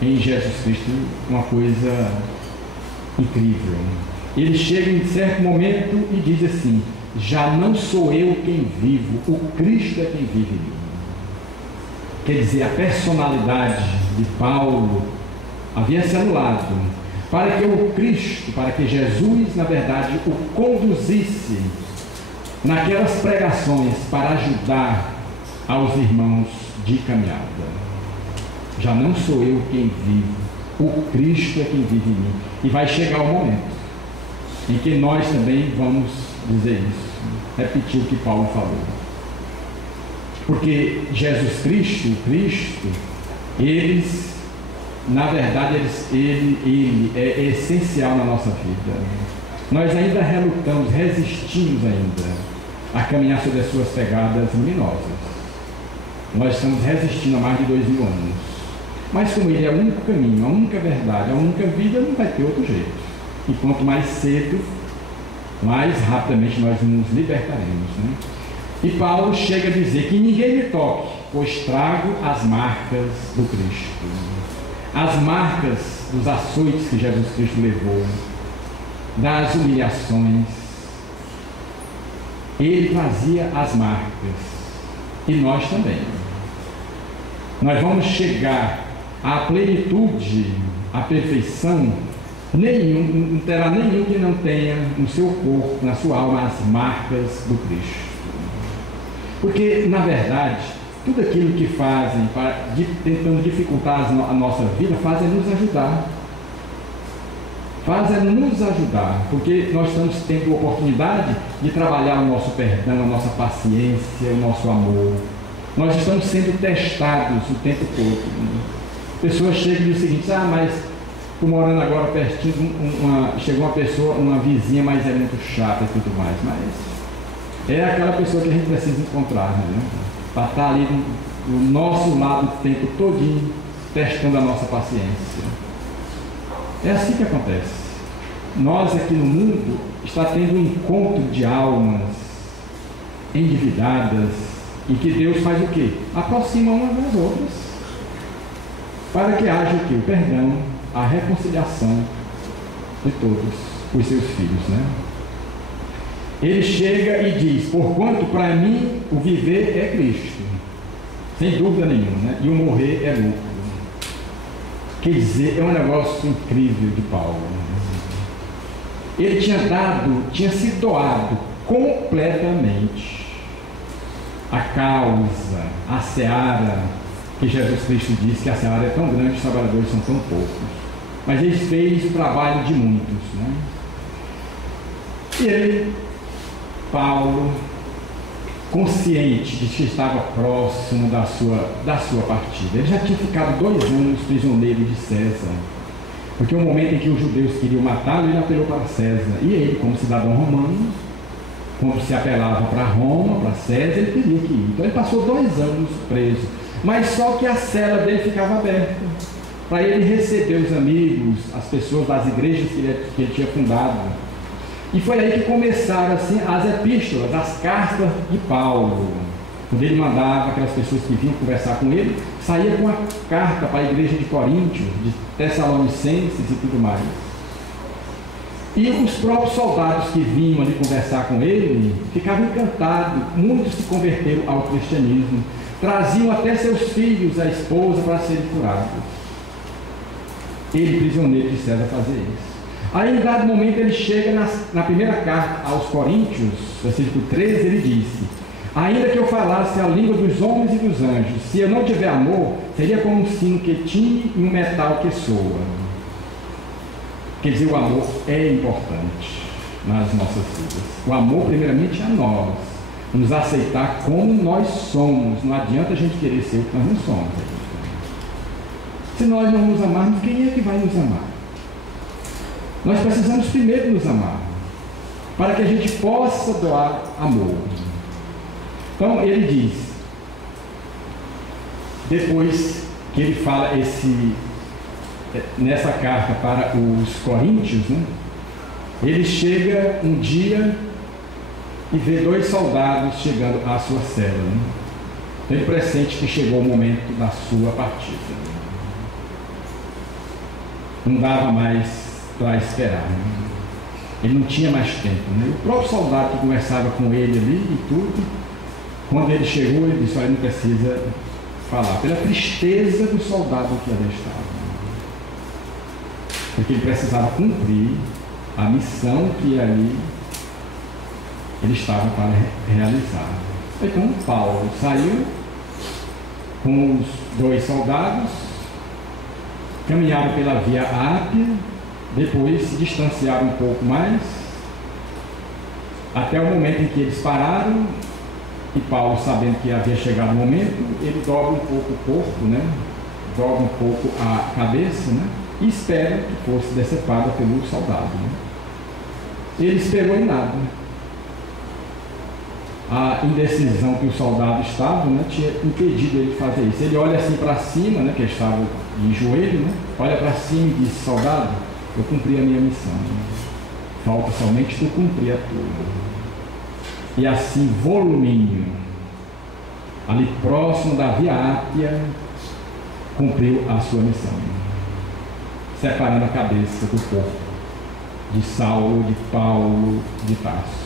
em Jesus Cristo é uma coisa incrível. Ele chega em certo momento e diz assim: já não sou eu quem vivo, o Cristo é quem vive em mim. Quer dizer, a personalidade de Paulo havia se anulado, para que o Cristo, para que Jesus, na verdade, o conduzisse naquelas pregações para ajudar aos irmãos de caminhada. Já não sou eu quem vive, o Cristo é quem vive em mim. E vai chegar o momento em que nós também vamos dizer isso, repetir o que Paulo falou. Porque Jesus Cristo, o Cristo, na verdade, ele é essencial na nossa vida. Nós ainda relutamos, resistimos ainda a caminhar sobre as suas pegadas luminosas. Nós estamos resistindo há mais de 2000 anos. Mas como ele é o único caminho, a única verdade, a única vida, não vai ter outro jeito. E quanto mais cedo, mais rapidamente nós nos libertaremos, né? E Paulo chega a dizer que ninguém me toque, pois trago as marcas do Cristo. As marcas dos açoites que Jesus Cristo levou, das humilhações. Ele trazia as marcas. E nós também. Nós vamos chegar à plenitude, à perfeição. Não terá nenhum que não tenha no seu corpo, na sua alma, as marcas do Cristo. Porque, na verdade, tudo aquilo que fazem, tentando dificultar a nossa vida, fazem nos ajudar. Fazem nos ajudar, porque nós estamos tendo a oportunidade de trabalhar o nosso perdão, a nossa paciência, o nosso amor. Nós estamos sendo testados o tempo todo. Pessoas chegam e dizem o seguinte: mas estou morando agora pertinho, chegou uma pessoa, uma vizinha, mas é muito chata e tudo mais. Mas é aquela pessoa que a gente precisa encontrar, né? Para estar ali do nosso lado o tempo todinho, testando a nossa paciência. É assim que acontece. Nós aqui no mundo está tendo um encontro de almas endividadas, em que Deus faz o quê? Aproxima umas das outras, para que haja o quê? O perdão, a reconciliação de todos os seus filhos, né? Ele chega e diz: porquanto para mim o viver é Cristo, sem dúvida nenhuma, né? E o morrer é lucro. Quer dizer, é um negócio incrível de Paulo. Ele tinha se doado completamente a causa, a seara, que Jesus Cristo disse que a seara é tão grande, os trabalhadores são tão poucos. Mas ele fez o trabalho de muitos, né? E ele, Paulo, consciente de que estava próximo da sua partida. Ele já tinha ficado 2 anos prisioneiro de César, porque o momento em que os judeus queriam matá-lo, ele apelou para César, e ele, como cidadão romano, quando se apelava para Roma, para César, ele teria que ir. Então ele passou 2 anos preso, mas só que a cela dele ficava aberta, para ele receber os amigos, as pessoas das igrejas que ele tinha fundado. E foi aí que começaram assim as epístolas, as cartas de Paulo. Quando ele mandava aquelas pessoas que vinham conversar com ele, saía com a carta para a igreja de Coríntios, de Tessalonicenses e tudo mais. E os próprios soldados que vinham ali conversar com ele ficavam encantados. Muitos se converteram ao cristianismo, traziam até seus filhos, a esposa, para serem curados. Ele, prisioneiro de César, fazia isso. Aí, em dado momento, ele chega na primeira carta aos Coríntios, versículo 13, ele disse: ainda que eu falasse a língua dos homens e dos anjos, se eu não tiver amor, seria como um sino que tine e um metal que soa. Quer dizer, o amor é importante nas nossas vidas. O amor, primeiramente, a nós. Nos aceitar como nós somos. Não adianta a gente querer ser o que nós não somos. Se nós não nos amarmos, quem é que vai nos amar? Nós precisamos primeiro nos amar. para que a gente possa doar amor. Então ele diz, depois que ele fala nessa carta para os coríntios, né, ele chega um dia e vê 2 soldados chegando à sua cela, né? Então ele pressente que chegou o momento da sua partida. Não dava mais para esperar, né? Ele não tinha mais tempo, né? O próprio soldado que conversava com ele ali e tudo, quando ele chegou, ele disse: olha, não precisa falar, pela tristeza do soldado que ali estava, porque ele precisava cumprir a missão que ali ele estava para realizar. Então Paulo saiu com os 2 soldados, caminharam pela via Ápia, depois se distanciaram um pouco mais, até o momento em que eles pararam, e Paulo, sabendo que havia chegado o momento, ele dobra um pouco o corpo, né? Dobra um pouco a cabeça, né? E espera que fosse decepada pelo soldado, né? Ele esperou em nada. A indecisão que o soldado estava, né, tinha impedido ele de fazer isso. Ele olha assim para cima, né, que ele estava de joelho, né, olha para cima e diz: soldado, eu cumpri a minha missão, falta somente tu cumprir a tua. E assim, voluminho, ali próximo da Via Ápia, cumpriu a sua missão, separando a cabeça do corpo de Saulo, de Paulo, de Tarso,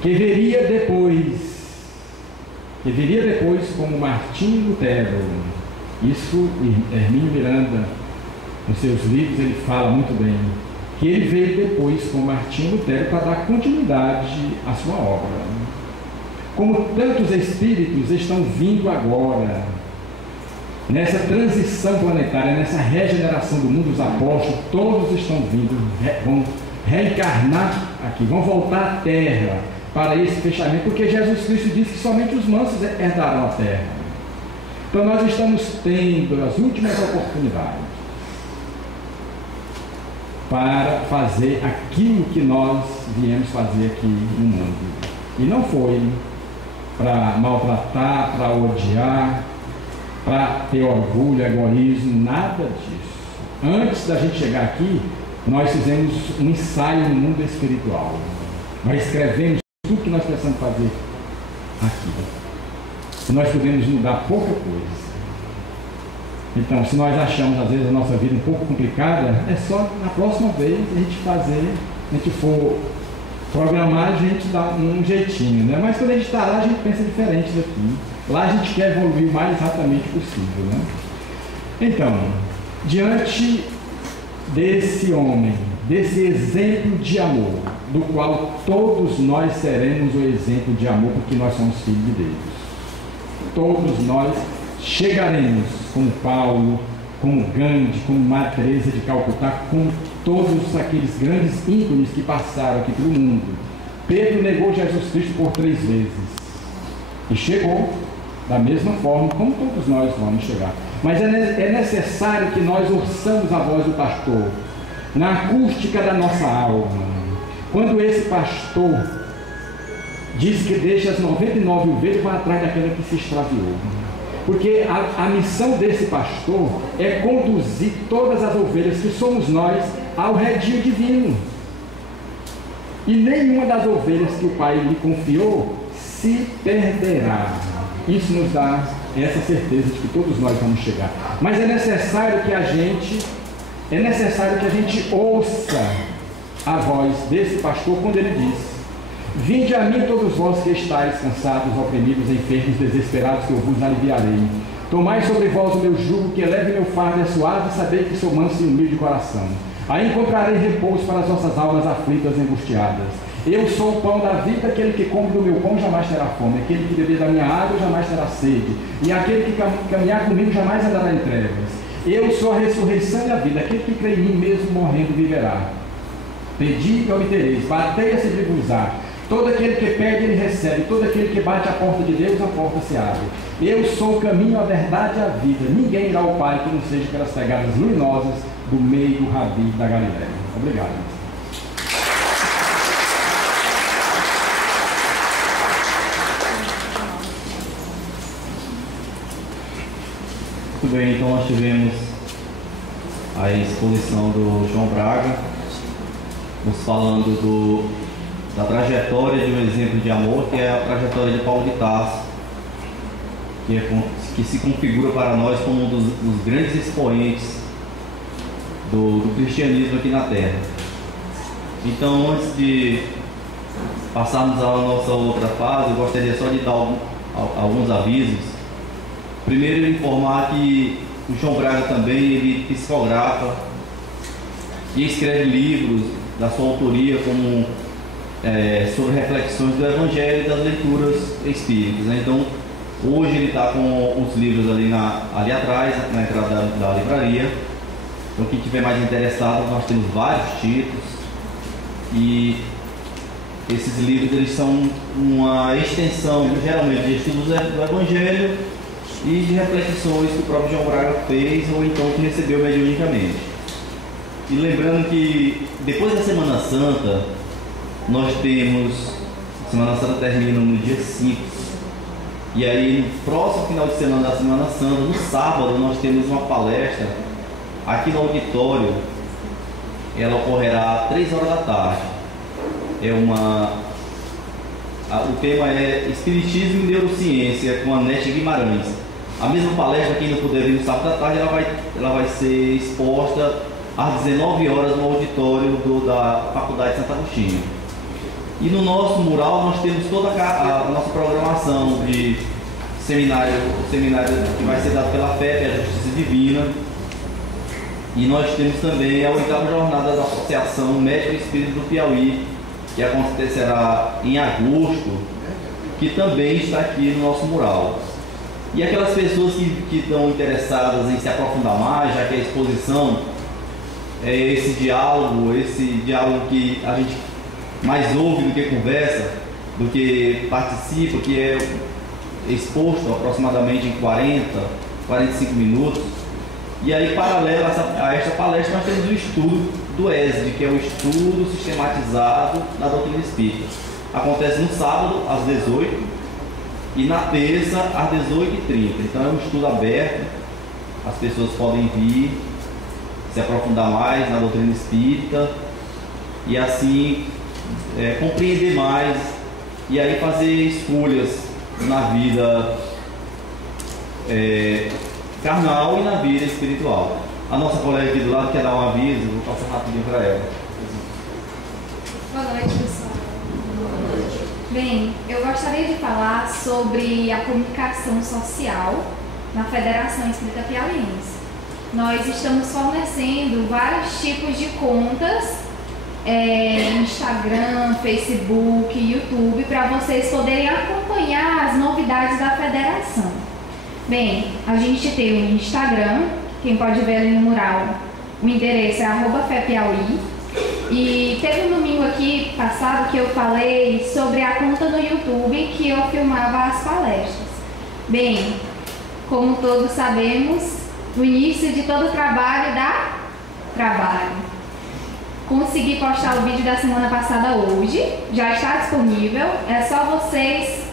que viria depois como Martim Lutero. Isso Hermínio Miranda, nos seus livros, ele fala muito bem, que ele veio depois com Martim Lutero para dar continuidade à sua obra. Como tantos espíritos estão vindo agora, nessa transição planetária, nessa regeneração do mundo, os apóstolos, todos estão vindo, vão reencarnar aqui, vão voltar à Terra para esse fechamento, porque Jesus Cristo disse que somente os mansos herdarão a Terra. Então nós estamos tendo as últimas oportunidades para fazer aquilo que nós viemos fazer aqui no mundo. E não foi para maltratar, para odiar, para ter orgulho, egoísmo, nada disso. Antes da gente chegar aqui, nós fizemos um ensaio no mundo espiritual. Nós escrevemos tudo que nós precisamos fazer aqui. Nós podemos mudar pouca coisa. Então, se nós achamos às vezes a nossa vida um pouco complicada, é só na próxima vez a gente fazer, a gente for programar, a gente dá um jeitinho, né? Mas quando a gente está lá, a gente pensa diferente daqui. Lá a gente quer evoluir o mais rapidamente possível, né? Então, diante desse homem, desse exemplo de amor, do qual todos nós seremos o exemplo de amor, porque nós somos filhos de Deus. Todos nós chegaremos como Paulo, como Gandhi, como Madre Teresa de Calcutá, como todos aqueles grandes ícones que passaram aqui pelo mundo. Pedro negou Jesus Cristo por 3 vezes e chegou da mesma forma como todos nós vamos chegar. Mas é necessário que nós ouçamos a voz do pastor na acústica da nossa alma. Quando esse pastor diz que deixa as 99 ovelhas para atrás daquela que se extraviou, porque a missão desse pastor é conduzir todas as ovelhas, que somos nós, ao redil divino. E nenhuma das ovelhas que o Pai lhe confiou se perderá. Isso nos dá essa certeza de que todos nós vamos chegar. Mas é necessário que a gente ouça a voz desse pastor quando ele diz: vinde a mim todos vós que estáis cansados, oprimidos, enfermos, desesperados, que eu vos aliviarei. Tomai sobre vós o meu jugo, que eleve meu fardo é suave, e sabei que sou manso e humilde de coração. Aí encontrarei repouso para as vossas almas aflitas e angustiadas. Eu sou o pão da vida, aquele que come do meu pão jamais terá fome, aquele que beber da minha água jamais terá sede, e aquele que caminhar comigo jamais andará em trevas. Eu sou a ressurreição e a vida, aquele que crê em mim mesmo morrendo viverá. Pedi e obtereis, batei a se vos dar. Todo aquele que pede, ele recebe. Todo aquele que bate à porta de Deus, a porta se abre. Eu sou o caminho, a verdade e a vida. Ninguém irá ao Pai que não seja pelas pegadas luminosas do meio do Rabi da Galileia. Obrigado. Muito bem, então nós tivemos a exposição do João Braga, nos falando da trajetória de um exemplo de amor, que é a trajetória de Paulo de Tarso, que se configura para nós como um dos grandes expoentes do cristianismo aqui na Terra. Então, antes de passarmos à nossa outra fase, eu gostaria só de dar alguns avisos. Primeiro, informar que o João Braga também ele psicografa e escreve livros da sua autoria como sobre reflexões do Evangelho e das leituras espíritas, né? Então, hoje ele está com os livros ali atrás, na entrada da livraria. Então, quem estiver mais interessado, nós temos vários títulos e esses livros eles são uma extensão, geralmente, de estudos do Evangelho e de reflexões que o próprio João Braga fez ou então que recebeu mediunicamente. E lembrando que depois da Semana Santa, nós temos, a Semana Santa termina no dia 5, e aí no próximo final de semana da Semana Santa, no sábado, nós temos uma palestra aqui no auditório. Ela ocorrerá às 3 horas da tarde. O tema é Espiritismo e Neurociência, com a Nete Guimarães. A mesma palestra, quem não puder vir no sábado da tarde, ela vai ser exposta às 19 horas no auditório da Faculdade de Santo Agostinho. E no nosso mural nós temos toda a nossa programação de seminário que vai ser dado pela FEP, a Justiça Divina. E nós temos também a 8ª jornada da Associação Médico Espírita do Piauí, que acontecerá em agosto, que também está aqui no nosso mural. E aquelas pessoas que estão interessadas em se aprofundar mais, já que a exposição é esse diálogo que a gente mais ouve do que conversa, do que participa, que é exposto aproximadamente em 45 minutos. E aí, paralelo a esta palestra, nós temos o estudo do ESD, que é o estudo sistematizado da doutrina espírita. Acontece no sábado, às 18h, e na terça, às 18h30. Então é um estudo aberto, as pessoas podem vir, se aprofundar mais na doutrina espírita, e assim compreender mais, e aí fazer escolhas na vida carnal e na vida espiritual. A nossa colega aqui do lado quer dar um aviso, vou passar rapidinho para ela. Boa noite, pessoal. Bem, eu gostaria de falar sobre a comunicação social na Federação Espírita Piauiense. Nós estamos fornecendo vários tipos de contas, Instagram, Facebook, YouTube, para vocês poderem acompanhar as novidades da Federação. Bem, a gente tem o Instagram, quem pode ver ali no mural, o endereço é @fepiauí. E teve um domingo aqui passado que eu falei sobre a conta no YouTube que eu filmava as palestras. Bem, como todos sabemos, o início de todo trabalho dá trabalho. Consegui postar o vídeo da semana passada hoje, já está disponível, é só vocês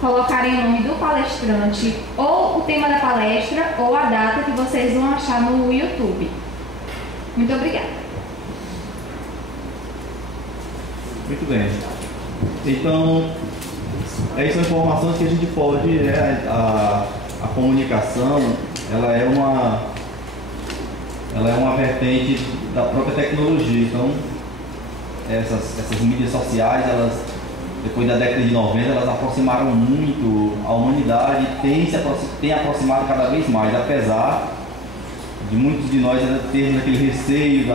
colocarem o nome do palestrante ou o tema da palestra ou a data que vocês vão achar no YouTube. Muito obrigada. Muito bem. Então, essas são informações que a gente pode, a comunicação, ela é uma vertente da própria tecnologia. Então, essas mídias sociais, elas, depois da década de 90, elas aproximaram muito a humanidade e tem aproximado cada vez mais, apesar de muitos de nós ainda termos aquele receio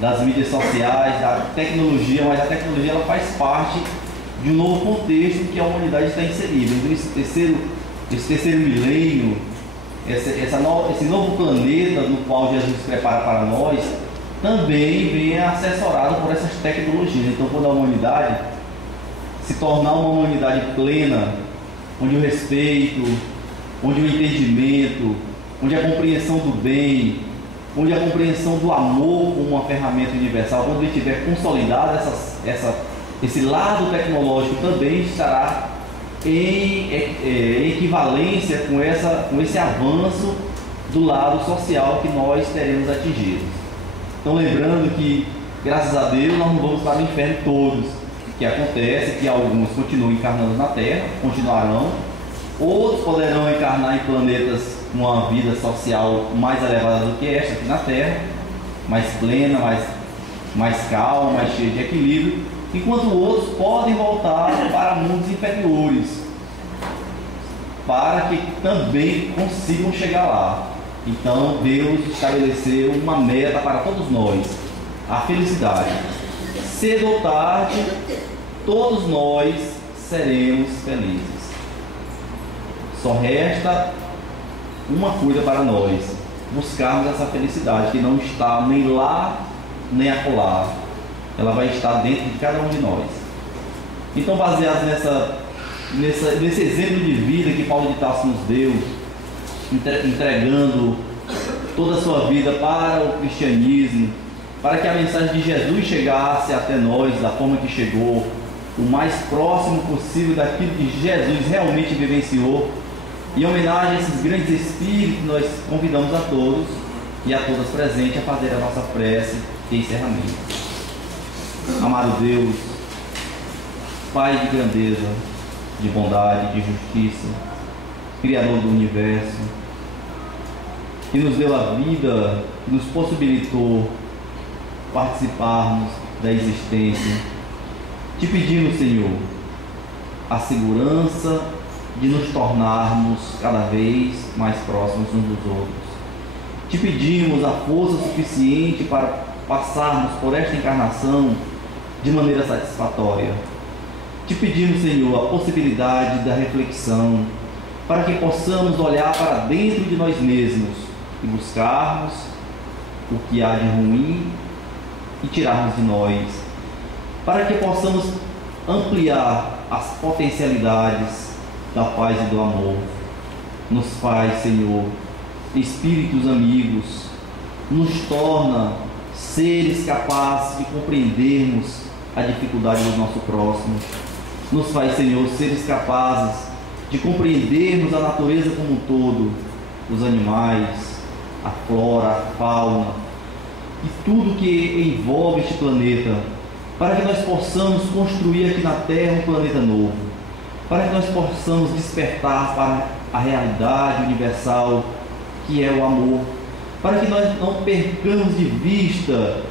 das mídias sociais, da tecnologia, mas a tecnologia ela faz parte de um novo contexto em que a humanidade está inserida. Então, esse terceiro milênio, esse novo planeta no qual Jesus prepara para nós, também vem assessorado por essas tecnologias. Então, quando a humanidade se tornar uma humanidade plena, onde o respeito, onde o entendimento, onde a compreensão do bem, onde a compreensão do amor como uma ferramenta universal, quando ele tiver consolidado esse lado tecnológico, também estará em equivalência com esse avanço do lado social que nós teremos atingido. Então, lembrando que, graças a Deus, nós não vamos para o inferno todos. O que acontece é que alguns continuam encarnando na Terra, continuarão, outros poderão encarnar em planetas com uma vida social mais elevada do que esta aqui na Terra, mais plena, mais calma, mais cheia de equilíbrio, enquanto outros podem voltar para mundos inferiores, para que também consigam chegar lá. Então Deus estabeleceu uma meta para todos nós, a felicidade. Cedo ou tarde, todos nós seremos felizes. Só resta uma coisa para nós: buscarmos essa felicidade que não está nem lá nem acolá. Ela vai estar dentro de cada um de nós. Então, baseado nesse exemplo de vida que Paulo de Tarso nos deu, entregando toda a sua vida para o cristianismo, para que a mensagem de Jesus chegasse até nós da forma que chegou, o mais próximo possível daquilo que Jesus realmente vivenciou. Em homenagem a esses grandes espíritos, nós convidamos a todos e a todas presentes a fazer a nossa prece de encerramento. Amado Deus, Pai de grandeza, de bondade, de justiça, Criador do universo, que nos deu a vida, que nos possibilitou participarmos da existência, te pedimos, Senhor, a segurança de nos tornarmos cada vez mais próximos uns dos outros. Te pedimos a força suficiente para passarmos por esta encarnação de maneira satisfatória. Te pedimos, Senhor, a possibilidade da reflexão, para que possamos olhar para dentro de nós mesmos e buscarmos o que há de ruim e tirarmos de nós, para que possamos ampliar as potencialidades da paz e do amor. Nos faz, Senhor, espíritos amigos, nos torna seres capazes de compreendermos a dificuldade do nosso próximo. Nos faz, Senhor, seres capazes de compreendermos a natureza como um todo, os animais, a flora, a fauna e tudo que envolve este planeta, para que nós possamos construir aqui na Terra um planeta novo, para que nós possamos despertar para a realidade universal que é o amor, para que nós não percamos de vista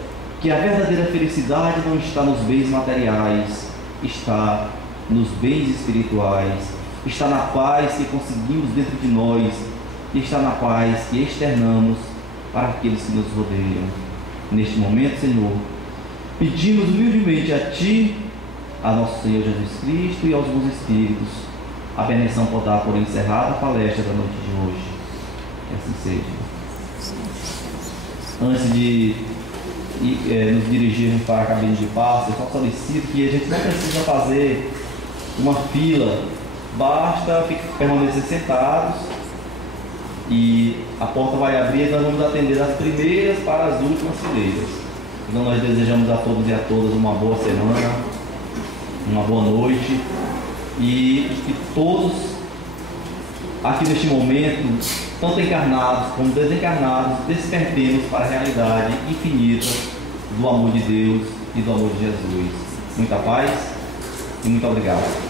que a verdadeira felicidade não está nos bens materiais, está nos bens espirituais, está na paz que conseguimos dentro de nós, e está na paz que externamos para aqueles que nos rodeiam. Neste momento, Senhor, pedimos humildemente a Ti, a nosso Senhor Jesus Cristo e aos bons Espíritos, a benção por dar por encerrada a palestra da noite de hoje. Que assim seja. Antes de nos dirigirmos para a cabine de passe, eu só solicito que a gente não precisa fazer uma fila, basta permanecer sentados e a porta vai abrir e nós vamos atender das primeiras para as últimas fileiras. Então nós desejamos a todos e a todas uma boa semana, uma boa noite e que todos aqui neste momento, tanto encarnados como desencarnados, despertemos para a realidade infinita do amor de Deus e do amor de Jesus. Muita paz e muito obrigado.